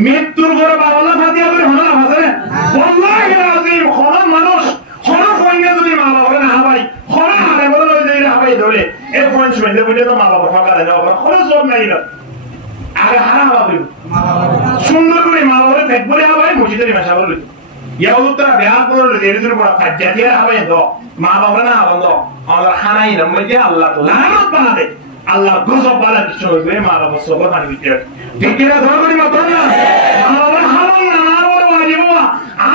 মৃত্যুর পরে বাবলা ফাতিয়া করে হলো লাভ আছে না ওয়াল্লাহি আযীম কোন মানুষ কোন ফোনে যদি মা বাবা না হাবাই কোন হারে বলে লই যাই হাবাই ধরে এই ফোন শুনতে বুঝে তো মা বাবা ঠকা দেয় না ওরা কোন জব নাই না আরে হারা হাবাই সুন্দর করে মা বাবা পেট ভরে হাবাই মসজিদের ইমাম বলে ইয়া উত্তর বিহার করে এর উপর ফাজ্জাতিয়া হাবাই তো মা বাবা না বন্ধ আমরা খানাই না মধ্যে আল্লাহ তো লানত বানাবে আল্লাহ গজব বালা কিছু হবে মা বাবা সবর পানি দিতে ঠিক না ধর্মের মত না মা বাবা হারাম না না বলে ওয়াজিব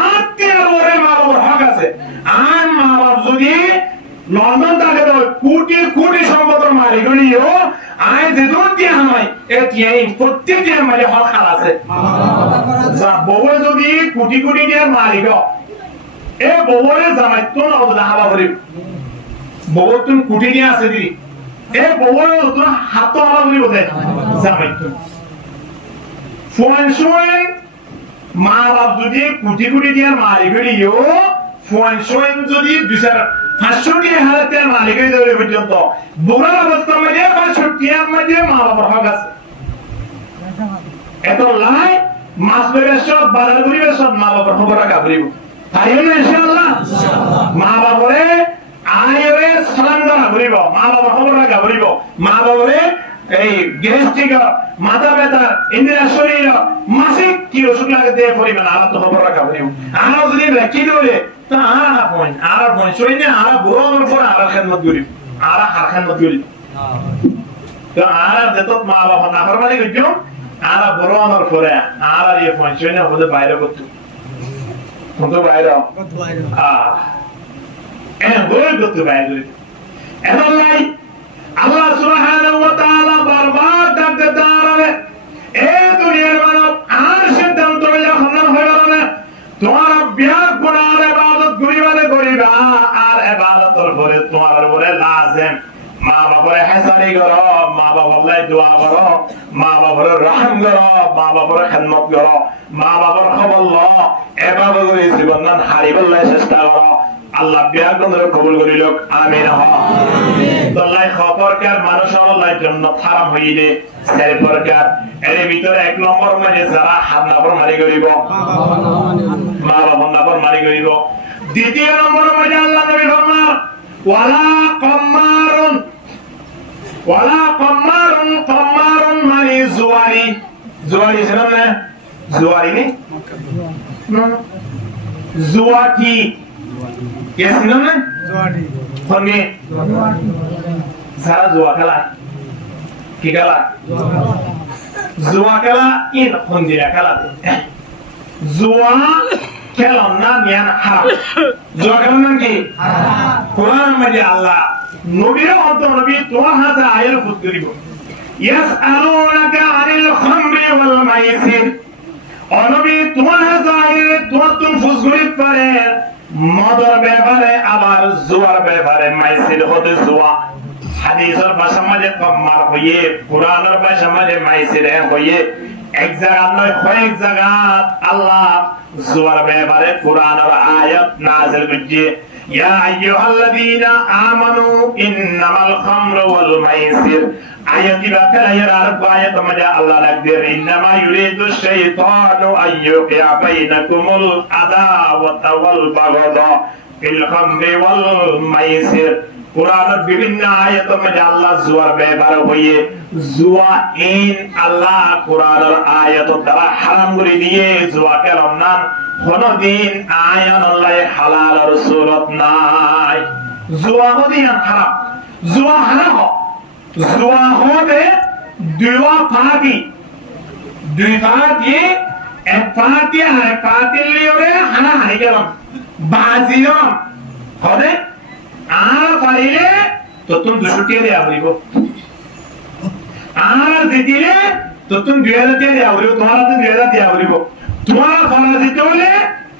আত্মীয় ওরে মা বাবার হক আছে আর মা বাবা যদি লন্ডন থাকে তো কোটি কোটি সম্পদের মালিক হলিও আই যে দুটিয়া হয় এটিআই প্রত্যেকটি মানে হক আছে যা বউ যদি কোটি কোটি টাকার মালিক এ বউরে জামাইতো না ওদা হাবা করি বউ তুমি কোটি নিয়ে আছে দি এ বউরে ওদা হাত হাবা করি বলে জামাইতো ফোন মা বাপ যদি কোটি কোটি টাকার মালিক হলিও ফোন যদি 200-500 টাকা হালাতের মালিক হয়ে যাবে পর্যন্ত বুড়ার অবস্থা মধ্যে 500 টাকার মধ্যে মা বাবার হক আছে এত লাই মাছ বেশত বাজার করি বেশত মা বাবার খবর রাখা করিব তাই না ইনশাআল্লাহ মা বাবারে আয়রে সালাম দেওয়া করিব মা বাবার খবর রাখা করিব মা বাবারে এই গ্যাস্ট্রিক মাথা ব্যথা ইন্দ্রিয় শরীর মাসিক কি ওষুধ লাগে দিয়ে পরিমাণ আলাদা তো খবর রাখা করিব আর যদি রাখি দিলে তা আর ফোন শরীর আর বুড়ো আমার পর আর খেদমত করিব আর হার খেদমত করিব তো আর যত মা বাবা না ফরমানি কইছো আর বুড়ো আমার পরে আর এই ফোন শরীর হতে বাইরে করতে কত বাইরে বই করতে বাইরে এলাই আল্লাহ সুবহানাহু ওয়া তাআলা বারবার ডাকতে দাঁড়াবে এ দুনিয়ার মানব আর সিদ্ধান্ত যখন হয়ে গেল না তোমার বিয়ার গুনার ইবাদত করিবা আর ইবাদতের পরে তোমার উপরে লাজিম মা বাবার হাসানি করো মা বাবার দোয়া করো মা বাবার রহম করো মা বাবার খেদমত করো মা বাবার খবর লও এভাবে করে জীবন হারিবার চেষ্টা করো আল্লাহ বিয়াগুনের কবুল করিল আমিন আল্লাহ খবরকার মানুষ আল্লাহর জন্য হারাম হইলে সেই প্রকার এর ভিতরে এক নম্বর মানে যারা হারাম মারি করিব মা বাবার নাফর মারি করিব দ্বিতীয় নম্বর মানে আল্লাহ নবী ফরমান ওয়ালা কম্মারুন মানে জুয়ারি জানেন না জুয়ারি নে জুয়াটি কেসিনো না জুয়াটি ফোনে সারা জুয়া খেলা কি খেলা জুয়া খেলা ইন ফন্দিরা খেলা জুয়া খেলা না নিয়ান হারাম জুয়া খেলা নাম কি হারাম কোরআন মাঝে আল্লাহ নবীর অন্ত নবী তোমার হাতে আয়ের ফুট করিব ইয়াসআলুনাকা আনিল খামরি ওয়াল মাইসির অনবী তোমার হাতে আয়ের তোমার তুম ফুস করিতে পারে মদর ব্যাপারে আবার জুয়ার ব্যাপারে মাইসির হতে জুয়া হাদিসের ভাষা মাঝে কম্মার হইয়ে কোরআনের ভাষা মাঝে মাইসির হইয়ে এক জায়গা নয় কয়েক জায়গা আল্লাহ জুয়ার ব্যাপারে কোরআনের আয়াত নাযিল করেছে ইয়া আইয়ুহাল্লাযীনা আমানু ইন্নামাল খামরু ওয়াল মাইসির আয়াতি বাকায়ার আরব আয়াত মধ্যে আল্লাহ রাখদের ইন্নামা ইউরিদু শাইতানু আইয়ুকিয়া বাইনাকুমুল আদাওয়াতা ওয়াল বাগদা ফিল খামরি ওয়াল মাইসির কুরআনের বিভিন্ন আয়াত মধ্যে আল্লাহ জুয়ার ব্যবহার হয়ে জুয়া ইন আল্লাহ কুরআনের আয়াত দ্বারা হারাম করে দিয়ে জুয়া কেরম নাম কোনদিন আয়ান আল্লাহ হালালের সুরত নাই জুয়া হদিয়ান হারাম জুয়া হারাম জুয়া হবে দুই পার্টি এক পার্টি আর এক পার্টি লিওরে হানা হারি গেলাম বাজিলাম হবে আর পারিলে তো তুমি 200 টাকা দেয়া হইব আর জিতিলে তো তুমি 2000 টাকা দেয়া হইব তোমার তো 2000 দেয়া হইব তোমার ফালা জিতে হলে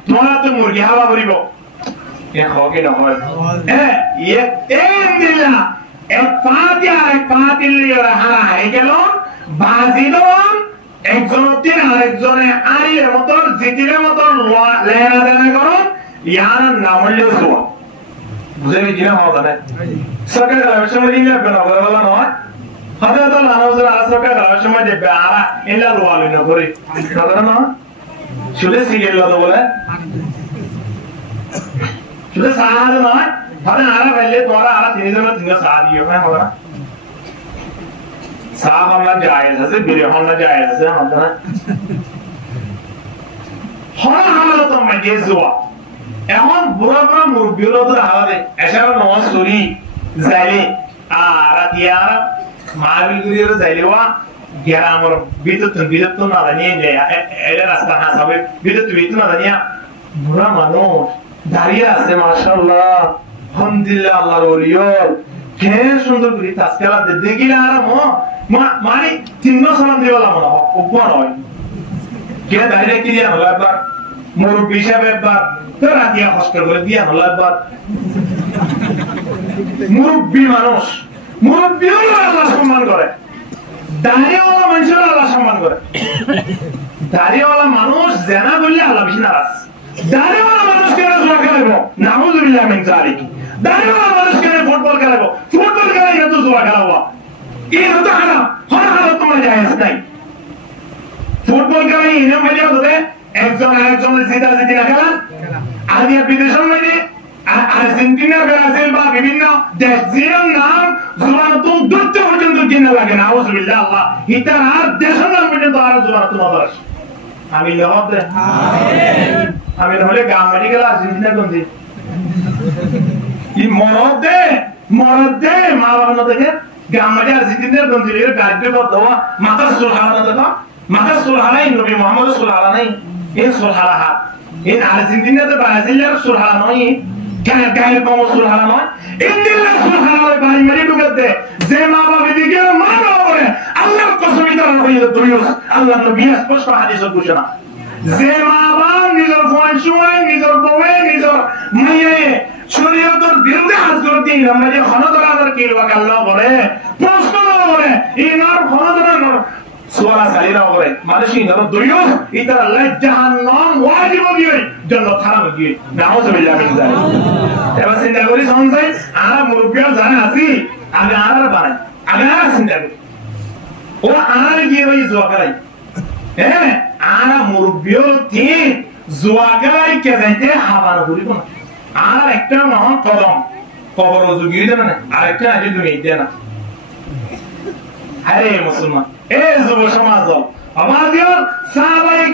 তোমার তো মুরগি হাওয়া হইব এ হবে না হয় দিলা এক পার্টি আর এক পার্টি লিওরে হানা হারি গেল বাজিলাম একজনের আরেকজনে আরির মত জিতির মত লেনা দেনা করুন ইয়ার নাম হইল জুয়া বুঝে গেছিলাম আমাদের সরকার গ্রামের সময় দিলে বেনা করে বলা নয় হাজার তো লানজর আর সরকার গ্রামের সময় যে বেআরা এলা রোয়ালি না করে সাধারণ না শুধু সিগেল লতো বলে শুধু সাহায্য নয় মানে আরা বললে তোরা আরা তিনজন সাহায্য দিও না আমরা সাহাব আমরা জায়েজ আছে বিরহন না জায়েজ আছে আমাদের হল হালত মধ্যে জুয়া এখন বুড়া বুড়া মুরব্বীরা তো হালাতে এছাড়া নমাজ পড়ি যাইলে আর তিয়ারা মাহবিলগুলির যাইলেওয়া গ্রামের বিদ্যুৎ না জানিয়ে এটা রাস্তা হাসাবে বিদ্যুৎ না জানিয়া বুড়া মানুষ দাঁড়িয়ে আছে মাশাআল্লাহ আলহামদুলিল্লাহ আল্লাহর ওলিয়র কে সুন্দর করে তাসবিহ দেখিলে আর মানে তিন সালাম দিবালা মনে হয় উপর হয় কে দাঁড়িয়ে কি দিয়া হলো একবার মুরব্বী হিসাবে একবার তো রাতিয়া কষ্ট করে দিয়া হলো একবার মুরব্বী মানুষ মুরব্বীও আল্লাহ সম্মান করে দাঁড়িয়েওয়ালা মানুষের আল্লাহ সম্মান করে দাঁড়িয়েওয়ালা মানুষ জেনা বললে আল্লাহ বেশি নারাজ দাঁড়িয়েওয়ালা মানুষ কেন জুয়া খেলাইব নাউযুবিল্লাহ মিন যালিক দাঁড়িয়েওয়ালা মানুষ কেন ফুটবল খেলাইব ফুটবল খেলাইলে তো জুয়া খেলাবো এই তো হারাম হারাম তোমার জায়েজ নাই ফুটবল খেলাই এনে মজা হতে একজন আরেকজনের জিতা জিতি না খেলা আর দিয়া বিদেশের মধ্যে আর্জেন্টিনা ব্রাজিল বা বিভিন্ন দেশের নাম জুয়ান তো দুটো পর্যন্ত কিনা লাগে না নাউযুবিল্লাহ আল্লাহ ইতার আর দেশের নাম পর্যন্ত আর জুয়ান তো মাদার আমি জবাব দে আমিন আমি হলে গাম মেডিকেল আর্জেন্টিনা গন্দি ই মরদ দে মা বাবা না দেখে গাম মেডিকেল আর্জেন্টিনা গন্দি এর গাড়ি তো দাও মাথা সুলহানা না দেখো মাথা সুলহানা নবী মুহাম্মদ সুলহানা নাই এই সুলহানা এই আর্জেন্টিনা তো ব্রাজিলের সুলহানা নয় গায়ের কম সুলহানা নয় ইন্ডিয়ার সুলহানা নয় ভাই মেরে ঢুকাতে যে মা বাবা দিকে মানো করে আল্লাহর কসম ইতারা হইল তুমি আল্লাহ নবী স্পষ্ট হাদিসে ঘোষণা যে মা বাবা নিজের ফোন শুনে নিজের বউয়ে নিজের মাইয়ে শরীয়তের বিরুদ্ধে হাত করতে আমরা যে খনদরাদের কি লোক আল্লাহ বলে প্রশ্ন করে ইনার খনদরার সোলা সালিরা করে মানুষই ধরো দুইও ইতার আল্লাহ জাহান্নাম ওয়াজিব দিয়ে জান্নাত হারাম দিয়ে নাউযুবিল্লাহ মিন যালিক এবার চিন্তা করি সঞ্জয় আর মুরব্বিয়া যারা আছি আগে আর বানাই আগে আর চিন্তা করি ও আর গিয়ে ওই জোয়া করাই হ্যাঁ আর মুরব্বিও তিন জোয়া করাই কে যাইতে হাবার করিব না আর একটা নহন কদম কবর যুগিয়ে দেন না আরেকটা আজ তুমি দেন না আরে মুসলমান এ যুব সমাজ আমাদের সাহাবায়ে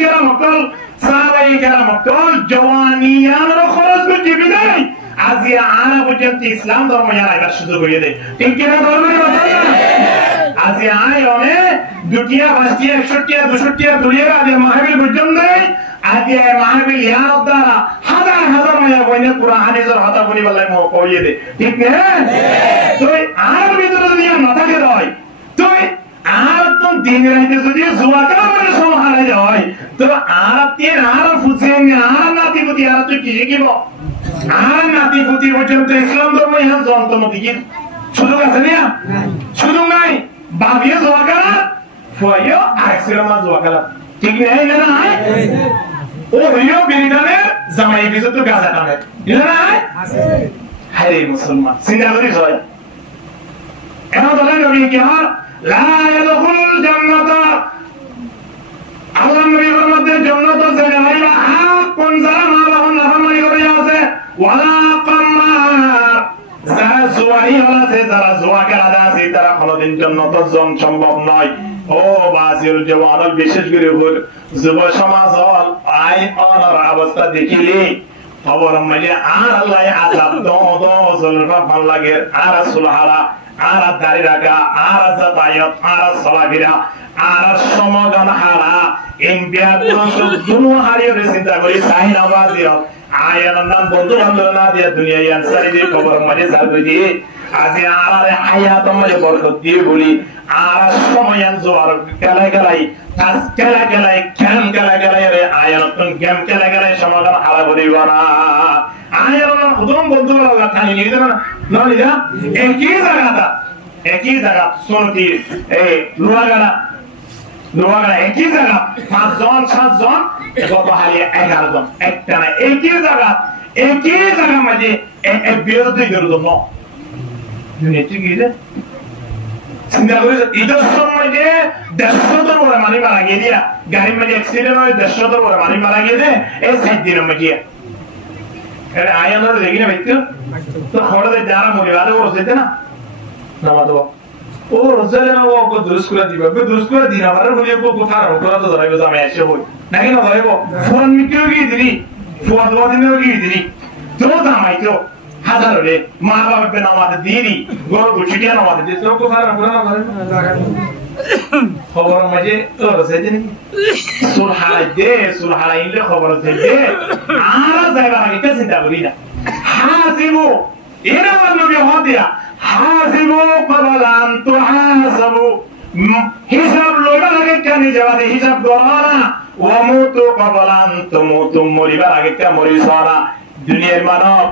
কেরাম কল জওয়ানিয়ার খরচ করতে বিদায় আজিয়া আনা পর্যন্ত ইসলাম ধর্ম জানাইবার সুযোগ হয়ে দেয় ঠিক কিনা ধর্মের কথা আজিয়া আয় অনে দুটিয়া পাঁচটিয়া 61টিয়া 62টিয়া দুলিয়া আজিয়া মাহফিল পর্যন্ত আজিয়া মাহফিল ইয়ার দ্বারা হাজার হাজার মায়া বইনে পুরা হাদিসের হাতা বনি বলাই মো কইয়ে দে ঠিক না তুই আর ভিতরে যদি না থাকে রয় তুই আর তো দিন রাতে যদি জুয়া খেলা মানে সমাহারে যায় তো আর তিন আর ফুসেন আর নাতি পুতি আর তুই কি শিখিব আর নাতি পুতি পর্যন্ত ইসলাম ধর্ম ইহান জন্তম দিকে সুযোগ আছে না সুযোগ নাই বাবিয়ে জুয়া খেলা ফয়ও আইসিরামা জুয়া খেলা ঠিক নাই না ও হইও বিরিদানের জামাই কিছু তো গাঁজা টানে হায় মুসলমান চিন্তা করিস হয় এখন বলেন নবী কি হয় লা ইয়াদখুলুল জান্নাতা আল্লাহ নবীর মধ্যে জান্নাত আছে না কোন যারা আল্লাহর নাফরমানি করে আছে ওয়ালা কাম্মার যারা জুয়ারি আছে যারা জুয়া খেলা আছে তারা কোনদিন জান্নাত জন সম্ভব নয় ও বাজিল জওয়ানল বিশেষ করে যুব সমাজ হল আই অনার অবস্থা দেখিলে খবর মানে আর আল্লাহ আযাব দো জলফা ভাল লাগে আর সুলহারা আর দাড়ি রাখা আর যাতায়াত আর সলাফিরা আর সমাগম হারা ইম্পিয়ার দুনো হারিয়ে চিন্তা করি সাহিন আবাদিও আয়ার নাম বন্ধু বান্ধব না দিয়া দুনিয়ায় আনসারি দিয়ে খবর মানে জানবে দিয়ে আজি আর হায়াত মানে বরকত দিয়ে বলি আর সময়ান জোয়ার কেলা কেলাই কাজ কেলা কেলাই খেম কেলা কেলাই রে আয়ার তুন গেম কেলা কেলাই সমাগম হারা বলিব না আয়ার নাম খুদম বন্ধু লাগা থানি নিয়ে না নলিদা একই জায়গা সোনতি এই লোহাগাড়া একই জায়গা 5 জন 7 জন কত হারিয়ে 11 জন একটা না একই জায়গা মাঝে এক বিরোধী জন্য দুনিয়াতে গিয়ে চিন্তা করে ঈদের সময় যে 150 জন ওরা মানি মারা গিয়ে দিয়া গাড়ি মাঝে অ্যাক্সিডেন্ট হয়ে 150 জন ওরা মানি মারা গিয়ে এই 7 দিনের মাঝে এর আয়ানোর দেখি না ব্যক্তি তো খবরে যারা মরিবারে ওর যেতে না নামাতো ও রোজালে না ও কো দুরুস করে দিবা কো দুরুস করে দিনা আর বলিও কো ফার করা তো ধরাইবো আমি এসে হই নাকি না ধরাইবো ফোন মিটিও গিয়ে দিলি ফোন দিনেও গিয়ে দিলি তো জামাই তো হাজার রে মা বাবা বে নামাতে দিলি গরু গুছিয়া নামাতে দিতে তো কো ফার করা না ধরাইবো খবর মাঝে তোর সেদিন সুলহাই ইলে খবর সেদে আর যাইবা আগে কে চিন্তা করি না হাসিবু এরা নবী হদিয়া হাসিবু ক্বাবলান তুহাসাবু হিসাব লইবার আগে কেন যাবাদে হিসাব করবা না ওয়া মুতু ক্বাবলান তুমুতু মরিবার আগে কে মরিস না দুনিয়ার মানব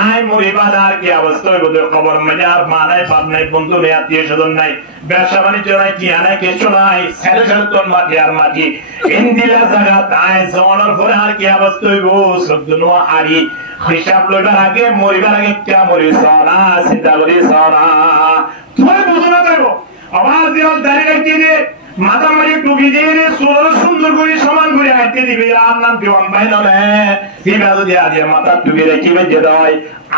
আই মরিবার আর কি অবস্থা হইব খবর মধ্যে আর মানায় বাপ নাই বন্ধু নেই আত্মীয় স্বজন নাই ব্যবসা বাণিজ্য নাই টিয়া নাই কিছু নাই ছেলে ছেলে তোর মাটি আর মাটি ইন্দিলা জায়গা তাই জনের পরে আর কি অবস্থা হইব সব দুনিয়া হারি হিসাব লইবার আগে মরিবার আগে কে মরিস না চিন্তা করিস না তুই বুঝো না দেব আবার দিল দাঁড়িয়ে রাখি দে মাথা মারি টুপি দিয়ে সুন্দর করে সমান করে আইতে দিবি আর নাম দিওয়ান ভাই নলে ইবাদত দিয়া দিয়া মাথা টুপি রেখে বেজে দয়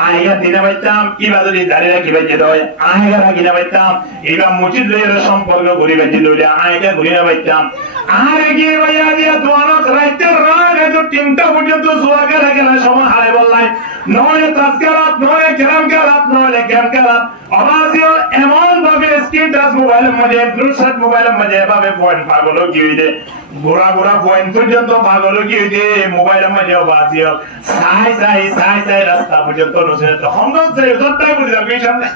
আইগা দিনে বাইতাম ইবাদত দাঁড়িয়ে রাখি বেজে দয় আইগা রাখি না বাইতাম এবার মসজিদ লইয়ের সম্পর্ক করি বেজে দইলে আইগা ঘুরি না বাইতাম আর এগিয়ে ভাইয়া দিয়া দোয়ানত রাইতে রাত এত 3টা পর্যন্ত জোয়াকে রাখে না সময় হারাই বললাই নয় তাজকারাত নয় কেরাম কারাত নয় কেরাম কারাত আবাসিও এমন ভাবে স্ক্রিন টাচ মোবাইলের মধ্যে ব্লুটুথ মোবাইলের মধ্যে ভাবে পয়েন্ট পাগল কি হইছে গোড়া পয়েন্ট পর্যন্ত পাগল কি হইছে মোবাইলের মধ্যে আবাসিও সাই রাস্তা পর্যন্ত নসে তো হংকং থেকে যতটাই বলি যাবে সামনে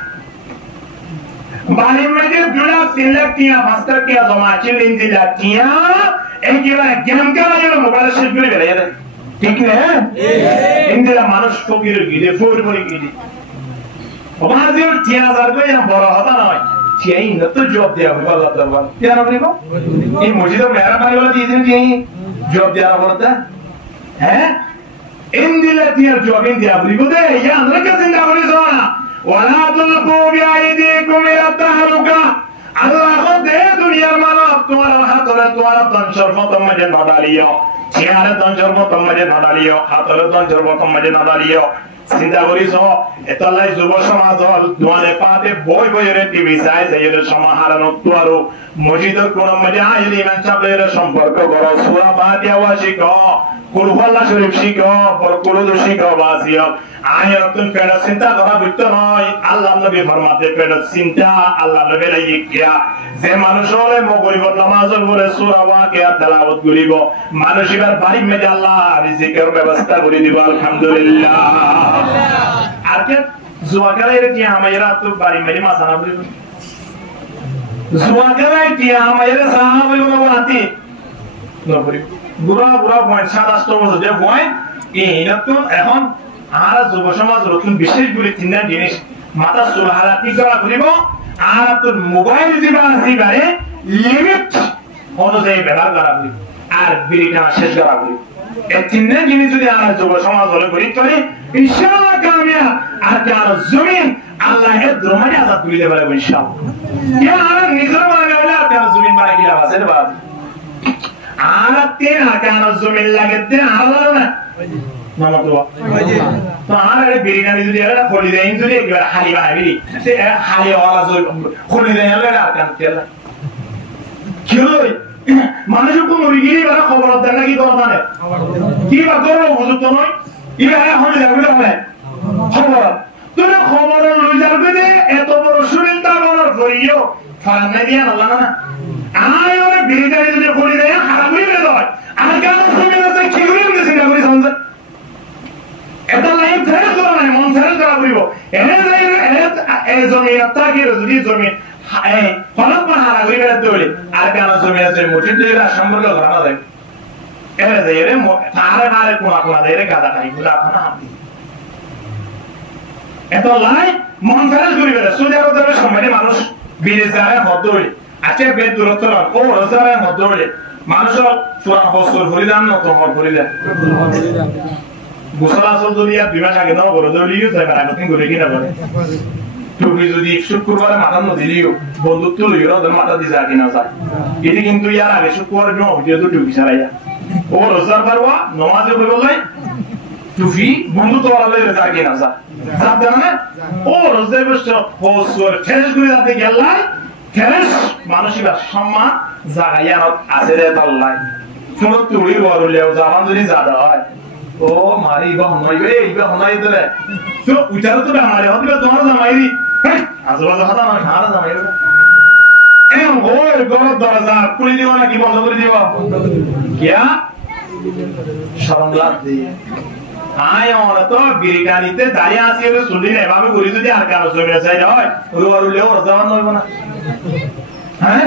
বাড়ির মধ্যে 2 লাখ 3 লাখ 5 লাখ টাকা জমা আছে 3 লাখ টাকা এইবার গেম খেলা মোবাইলে শেষ করে বেরিয়ে যায় ঠিক না ইন্দিরা মানুষ ফকির গিয়ে ফোরবরি গিয়ে অবাজির 3000 কই বড় হতা নয় সেই নত জব দেয়া হবে আল্লাহ দরবার কেন বলিব এই মসজিদে মেহরবানি বলে দিয়ে দিন যে জব দেয়া বলতা হ্যাঁ ইন্দিরা তিয়ার জব ইন্দিরা বলিব দে ইয়া আমরা কে চিন্তা করিস না ওয়ালা তুলকু বিআইদিকুম ইলা তাহলুকা আল্লাহ দে দুনিয়ার মানব তোমার হাতরে তোমার দঞ্চর মতম মধ্যে নডালিও চেয়ারে দঞ্চর মতম মধ্যে নডালিও হাতরে দঞ্চর মতম মধ্যে নডালিও চিন্তা করিস এতলাই যুব সমাজ হল দোয়ানে পাতে বই বইরে টিভি চাই যাইলে সমাহারণ তোয়ারো মসজিদের কোন মধ্যে আইলি ইমাম সাহেবের সম্পর্ক করো সূরা ফাতিহা ওয়াশিক কুরআন শরীফ শিখো বরকুলু শিখো বাসিও আয়াতুন ফেরা চিন্তা করা বুঝতো নয় আল্লাহ নবী ফরমাতে ফেরা চিন্তা আল্লাহ নবী লাগিয়া যে মানুষ হলে মগরিব নামাজ পড়ে সূরা ওয়াকিয়া তেলাওয়াত করিব মানুষ এবার বাড়ির মধ্যে আল্লাহ রিজিকের ব্যবস্থা করে দিব আলহামদুলিল্লাহ আর কে জুয়াকারের কি আমায়রা তো বাড়ির মধ্যে মাসানা বলিব জুয়াকারের কি আমায়রা সাহাবা বলতে নবরি বুড়া পয়েন্ট 27 বছর যে পয়েন্ট এইটা তো এখন আর যুব সমাজ রকম বিশেষ করে 3টা জিনিস মাথা সুলহালাতি করা করিব আর তোর মোবাইল যেটা আছে বারে লিমিট অনুযায়ী ব্যবহার করা করিব আর বিড়িটা শেষ করা করিব এই তিনটা জিনিস যদি আমরা যুব সমাজ হলে করি তাহলে ইনশাআল্লাহ কামিয়াব। আর কেন জমিন আল্লাহ এর দ্রমানি আজাদ করে দেবে ইনশাআল্লাহ। ইয়া আর নিজের বানালে হলে আর কেন জমিন বানাই কি লাভ আছে রে বাবা? আর তিন আর কেন জমিন লাগে তিন আল্লাহ না মামা তো আর বিরিয়ানি যদি এরা খলি দেয় যদি একবার হালি বানাবি সে হালি ওয়ালা যদি খলি দেয় হলে আর কেন তেল কি হয় মানুষের কোন মুরগিরই বেলা খবর দেন না কি কথা জানে কি বা করবো উপযুক্ত নয় ইবে এখন লাগবে না খবর তুমি খবর লই যাবে যে এত বড় সুনিন্দা করার পরেও ফারান নাই দিয়া না না আয় ওরে বিরিয়ানি যদি খলি দেয় খারাপ হয়ে গেল আর কেন তুমি না কি করে দিছেন না করে সমঝ এটা লাইন ফেরত করা নাই মন ফেরত করা পড়িব এনে যাই এই জমি আত্মাকে যদি জমি ফলক হারা করে বেড়াতে হলে আর কেন জমি আছে মুঠি দিয়ে সম্পর্ক ধরা যায় এনে যাই রে তারে মারে কোনা কোনা দেয় রে গাদা খাই গুলা আপনার হাতি এত লাই মন ফেরত করে বেড়ে সৌদি আরবের সময় মানুষ বিদেশ যায় হদ হলে আছে বেদ দূরত্ব ও রোজারের মধ্যে হলে মানুষের চূড়ান হস্তর ভরিদান নত হর ভরিদান গোসলাচল যদি আর 2 মাস আগে দাও করে দিলিও তাই আগে করে কিনা বলে টুপি যদি শুক্রবারে মাথা নদিলিও বন্ধুত্ব লইও ওদের মাথা দিয়ে যা কিনা যায় এটি কিন্তু ইয়ার আগে শুক্রবারে নো যেহেতু টুপি ছাড়াইয়া ও রোজার পারবা নমাজে বই বলাই টুপি বন্ধুত্ব ওয়ালাই যা কিনা যায় যা জানা ও রোজায় বসে হসর ফেস করে যাতে গেলাই ফেস মানসিক সম্মান জাগাইয়া আছে রে তাল্লাই শুনো তুই বড়লিয়াও জামান যদি জাদা হয় ও মারি ইবা হনাইবে ইবা হনাই দলে তো উচারো তো আমারে হদিবা তোমার জামাইরি আজবাজ হাতা না হারা জামাইরি এম গোর গোর দরজা খুলে দিও না কি বন্ধ করে দিও কিয়া শরম লাগ দি আয় ওরা তো বিরিকানিতে দাঁড়িয়ে আছে ওই শুনলি না এভাবে ঘুরি যদি আর কারো জমি চাই হয় ওই ওরলেও যাওয়া নইব না হ্যাঁ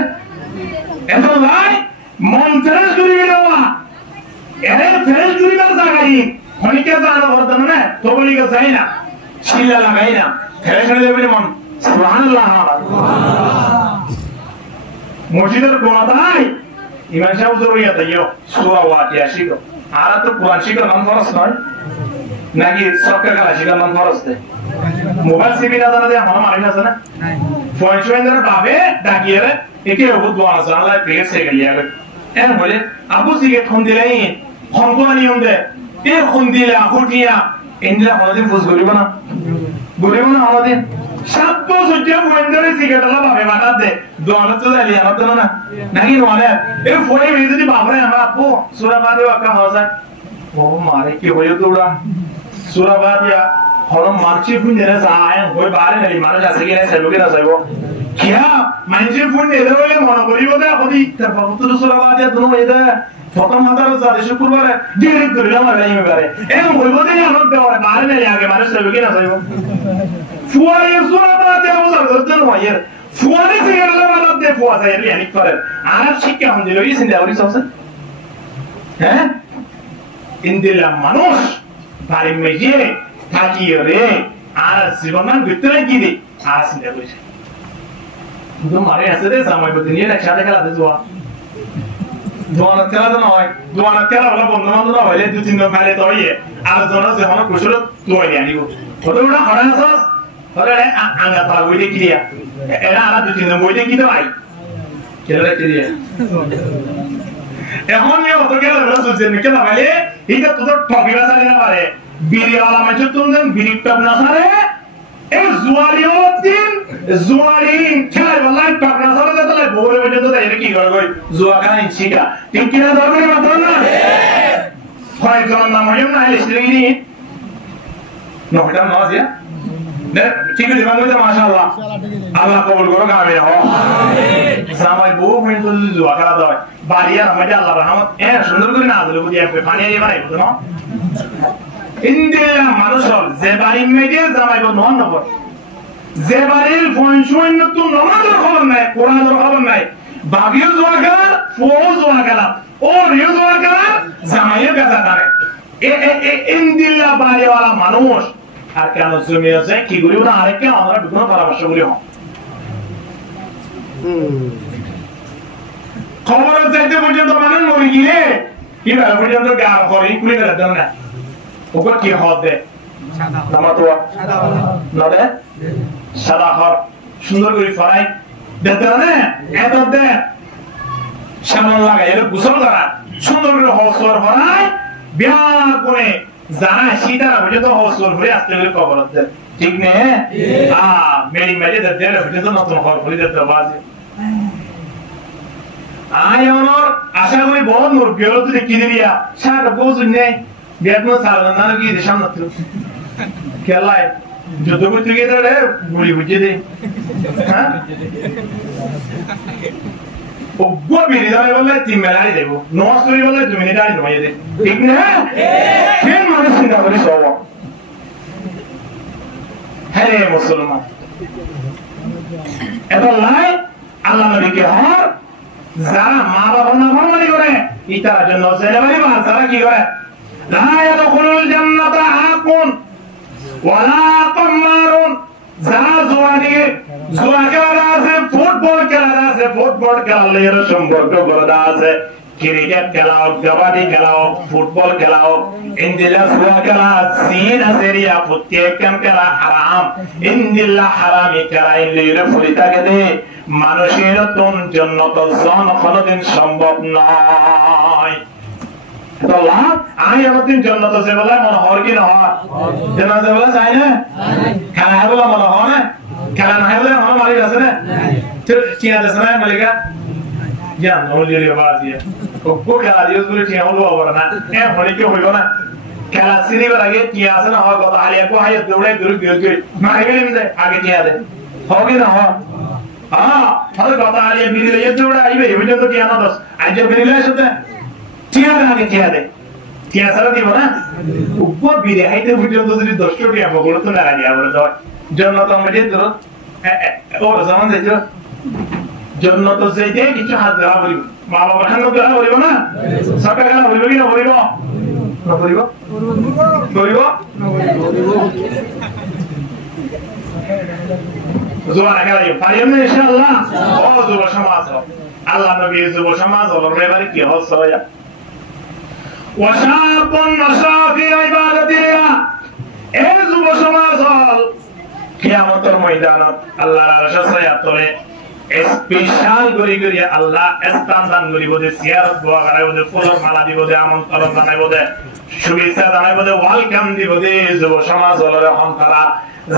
এত ভাই মন ফেরত করে দেওয়া এর ফেরত করিবার জায়গায় খনিকে জানা বর্তন না তবলিকে চাই না শিলা লাগাই না ফেরত করে দেবে মন সুবহানাল্লাহ মসজিদের কোনায় ইমাম সাহেব জরুরিয়া তাইও সূরা ওয়াকিয়া শিখো আর তো কোরআন শিখো নাম ফরজ নয় নাকি সরকার কালা শিখো নাম ফরজ দেয় মোবাইল সিবি না জানা যায় আমার মালিক আছে না ফোন শোয়েন্দার বাবে ডাকিয়ে রে একে বহুত দোয়া আছে আল্লাহ প্রেস হয়ে গেল এর বলে আবু সিগে ফোন দিলাই ফোন নিয়ম দে এ ফোন দিলা হুটিয়া ইন্দিরা আমাদের ফুস করিব না আমাদের 7 বছর যে ওয়েন্ডারে সিগারেট লা ভাবে বাটা দে দোয়ানা তো জালি আমার তো না নাকি নলে এ ফোনে মেয়ে যদি বাপরে আমরা আপু সূরা ফাতিহা কা হযা ও মারে কি হইও তোড়া সূরা ফাতিহা হরম মারছি ফুন দেনা যায় হই বারে নাই মানুষ আছে কি না সেবকে না যাইবো কিয়া মানছি ফুন দেরে হইলে মনে করিব না কদি তার পবিত্র সূরা ফাতিহা দুনো এদা প্রথম হাতার জারে শুক্রবারে ডিরেক্ট ধরিলাম আর আইমে পারে এরকম হইব দেই আমার দেওয়ারে বারে নাই আগে মানুষ সেবকে না যাইবো ফুয়ারে সূরা ফাতিহা বুঝার ধরতে নয় ফুয়ারে সিগারেট লা দে ফুয়া যায় রে আনিক করে আর শিক্ষা হন দিল এই সিন্দা ওরি সবসে হ্যাঁ ইন্দিলা মানুষ বাড়ি মেজে থাকি রে আর জীবনের ভিতরে কি রে আর চিন্তা করিস তো মারে আছে রে জামাই বদি নিয়ে একসাথে খেলাতে যাওয়া দোয়ানা খেলা তো নয় দোয়ানা খেলা হলো বন্ধু বান্ধব হইলে 2-3 জন খেলে তো ইয়ে আর জন যখন কুশল তোয় আনিব ওটা হরা আছে হরে আঙ্গা তালা বইতে কি দিয়া এরা আর 2-3 জন বইতে কি তো আই কেলা কি দিয়া এখন নিয়ে অত গেল রসুলছেন কেলা বলে এটা তো টপিবা সারে না পারে বিরিওয়ালা মাঝে তুমি বিরি টপ না সারে এই জুয়ারি খেলাই বললাই টপ না সারে তো লাই বউরে বেটে তো এর কি করে কই জুয়া খাই শিকা ঠিক কি না দরকার মাত্র না হয় জন নাম হইম না স্ত্রী নটা নামাজ ইয়া নে ঠিক আছে বাংলাতে মাশাআল্লাহ আল্লাহ কবুল করো আমিন আমিন সামাই বউ মিন তো জুয়া খেলা দাও বাড়িয়া আমাদের আল্লাহর রহমত এ সুন্দর করে না দিলে বুঝি আপনি পানি আইবা নাই বুঝছো না ইন্দিরা মানুষের যে বাড়ি মেয়ে জামাইব নন নব যে বাড়ির ফনশূন্য তো নামাজের খবর নাই কোরআনের খবর নাই বাবিও জোয়া খেলা ফুও জোয়া খেলা ও রিও জোয়া খেলা জামাইয়ের কাছে দাঁড়ে ইন্দিরা বাড়িওয়ালা মানুষ আর কেন জমি আছে কি করিব না আরেককে আমরা বিভিন্ন পরামর্শ করি হন খবর চাইতে পর্যন্ত মানুষ মরে গিয়ে কি বেলা পর্যন্ত গার করে কুড়ি বেলা দেন না ওকে কি হদ দে নামাতোয়া নদে সাদা হর সুন্দর করে ফরাই দেখতে না এত দে সামন লাগাই এর গোসল করা সুন্দর করে হসর ফরাই বিয়া করে জানা সীতারা পর্যন্ত হসর করে আসতে করে কবর দেয় ঠিক নে মেরি মেরে দেখতে পর্যন্ত নতুন হর করে দেখতে বাজে আয় আমার আশা করি বহুত মুরগি হলো তুই কি দিবিয়া সারা বুঝুন নেই বিয়াত না সারা না কি দেশাম না তুই খেলায় যত করতে গিয়ে রে গুলি বুঝে দে হ্যাঁ ও গোবিরি দাঁড়ে বলে তিন মেলাই দেব নমস্কারি বলে 2 মিনিট আগে নয় দে ঠিক না কেন মানুষ চিন্তা করে সব হ্যাঁ মুসলমান এত লাই আল্লাহ নবীকে হর যারা মা বাবার নাফরমানি করে ইতার জন্য জেলবাড়ি বা যারা কি করে লা ইয়াদখুলুল জান্নাতা আকুন ওয়ালা কামারুন যারা জুয়া খেলা আছে ফুটবল খেলার সম্পর্ক করা আছে ক্রিকেট খেলা হোক কাবাডি খেলা হোক ফুটবল খেলা হোক ইন্দিলা জুয়া খেলা সিন আসেরিয়া প্রত্যেকটা খেলা হারাম ইন্দিল্লা হারামি খেলা ইন্দিলা ফরিতাকে দে মানুষের তোন জান্নাত জন কোনদিন সম্ভব নয় তো লাভ আই আমাদের জান্নাত যে বলে মনে হয় কি না হয় জান্নাত বলে যায় না খেলা বলে মনে হয় না খেলা না হলে মনে মারি আছে না চিনা দেশ না মালিকা জান ওলি রে বাজিয়া ও খেলা দিও বলে চিনা হলো আবার না এ হলে কি হইব না খেলা সিরিবার আগে কি আছে না হয় কথা আলিয়া কো হায় দৌড়ে দূর গিয়ে মারি গেলেন আগে চিনা দে হবে না হয় হ্যাঁ কথা আলিয়া বিরিলে দৌড়ে আইবে এই পর্যন্ত কি আনা দস আজ বিরিলে আসতে চিনা আগে চিনা দে চিনা সারা দিব না উপর বিরে হাইতে পর্যন্ত যদি 10 কোটি আমগুলো তো না আগে আমরা দাও জান্নাত আমাদের তো ও zaman দেখো জান্নাত যাইতে কিছু হাত দেওয়া বলিব মা বাবার খান দেওয়া বলিব না সরকার খান বলিব কি না বলিব না বলিব বলিব জোয়ান একাই পারিও না ইনশাআল্লাহ ও যুব সমাজ আল্লাহ নবী যুব সমাজ ওর ব্যাপারে কি হচ্ছে ভাইয়া ওয়াশাবুন নাশাফি ইবাদাতিল্লাহ এই যুব সমাজ কিয়ামতের ময়দানত আল্লাহর আরশে ছায়া তলে স্পেশাল গরি গরি আল্লাহ স্থান দান করিব যে জিয়ারত দোয়া করাইব যে ফুলের মালা দিব যে আমন্ত্রণ জানাইব যে শুভেচ্ছা জানাইব যে ওয়েলকাম দিব যে যুব সমাজ হলরে হন্তারা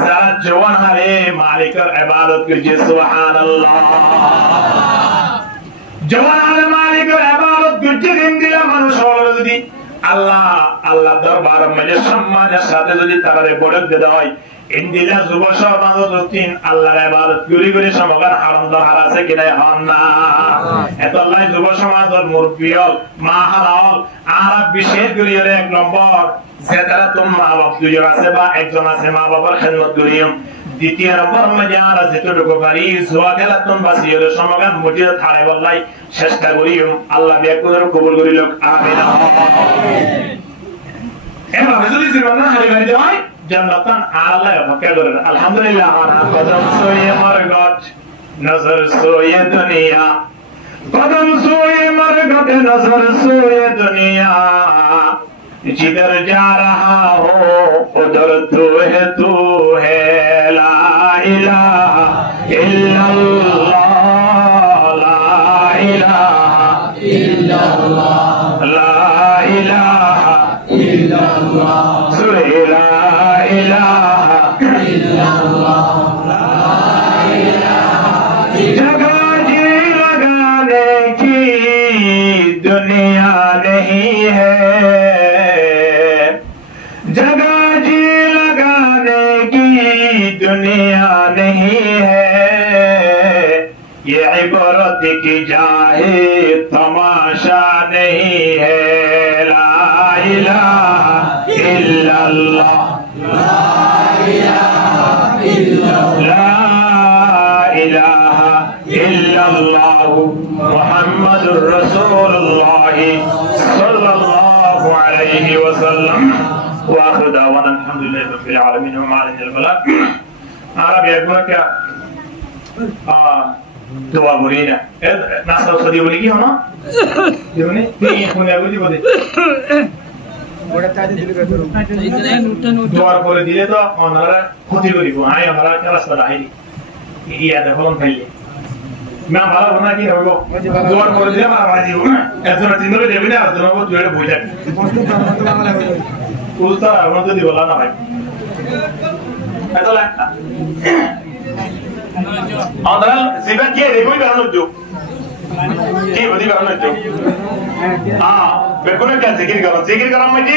যারা জওয়ান হারে মালিকের ইবাদত করছে সুবহানাল্লাহ জওয়ান হারে মালিকের ইবাদত করছে দিন দিলা মানুষ হলো যদি আল্লাহ দরবারে মধ্যে সম্মানের সাথে যদি তারারে বড় দেওয়া হয় ইন্দিলা যুব সমাজ রুটিন আল্লাহর ইবাদত করি করে সমগান হারাম দর হারাছে কিনা হন না এত আল্লাহ যুব সমাজের মুরব্বিয়ল মা হালাল আর বিশেষ করে এক নম্বর যে তারা তোম মা বাপ দুজন আছে বা একজন আছে মা বাবার খেদমত করিম দ্বিতীয় নম্বর মধ্যে আর যেটুকু পারি জুয়া খেলা তোম বাসিয়ে সমগান মুটিয়ে থাড়ে বললাই চেষ্টা করিম আল্লাহ বিয়াকুদের কবুল করিল আমিন এভাবে যদি জীবন হারি বাড়ি যায় জান্নাতান আল্লাহ পাকে করেন আলহামদুলিল্লাহ আনা কদম সোয়ে মরগট নজর সোয়ে দুনিয়া কদম সোয়ে মরগট নজর সোয়ে দুনিয়া जिधर जा रहा हो उधर तू है ला इलाहा इल्लल्लाह ला इलाहा इल्लल्लाह ला इलाहा इल्लल्लाह सुरे ला इलाहा इल्लल्लाह ला इलाहा जगह जी लगाने की दुनिया नहीं है दुनिया नहीं है ये इबरत की जाए तमाशा नहीं है ला इलाहा इल्लल्लाह ला इलाहा इल्लल्लाह ला इलाहा इल्लल्लाह मुहम्मदुर रसूलुल्लाह सल्लल्लाहु अलैहि वसल्लम واخر دعوانا الحمد لله رب العالمين وما علينا البلاغ عربي يقول لك দোয়া করি না নাস্তা সদি বলি কি হনো দিবনি তুমি ফোন লাগবে দিব দে ওটা তাই দিলে বেতর দোয়ার করে দিলে তো ওনারা ক্ষতি করিব আই ওনারা রাস্তা আইনি ইয়া দেখুন খাইলে না ভালো না কি হইব দোয়ার করে দিলে মারা দিব না এতজন তিন ধরে দেবি না এতজন তুই বই যাবি কুলতা আমাদের দিব না ভাই এত লাগতা আমাদের জীবন কি রেগুই কারণ হচ্ছে কি বদি কারণ হচ্ছে বেকুনে কে জিকির করা মানে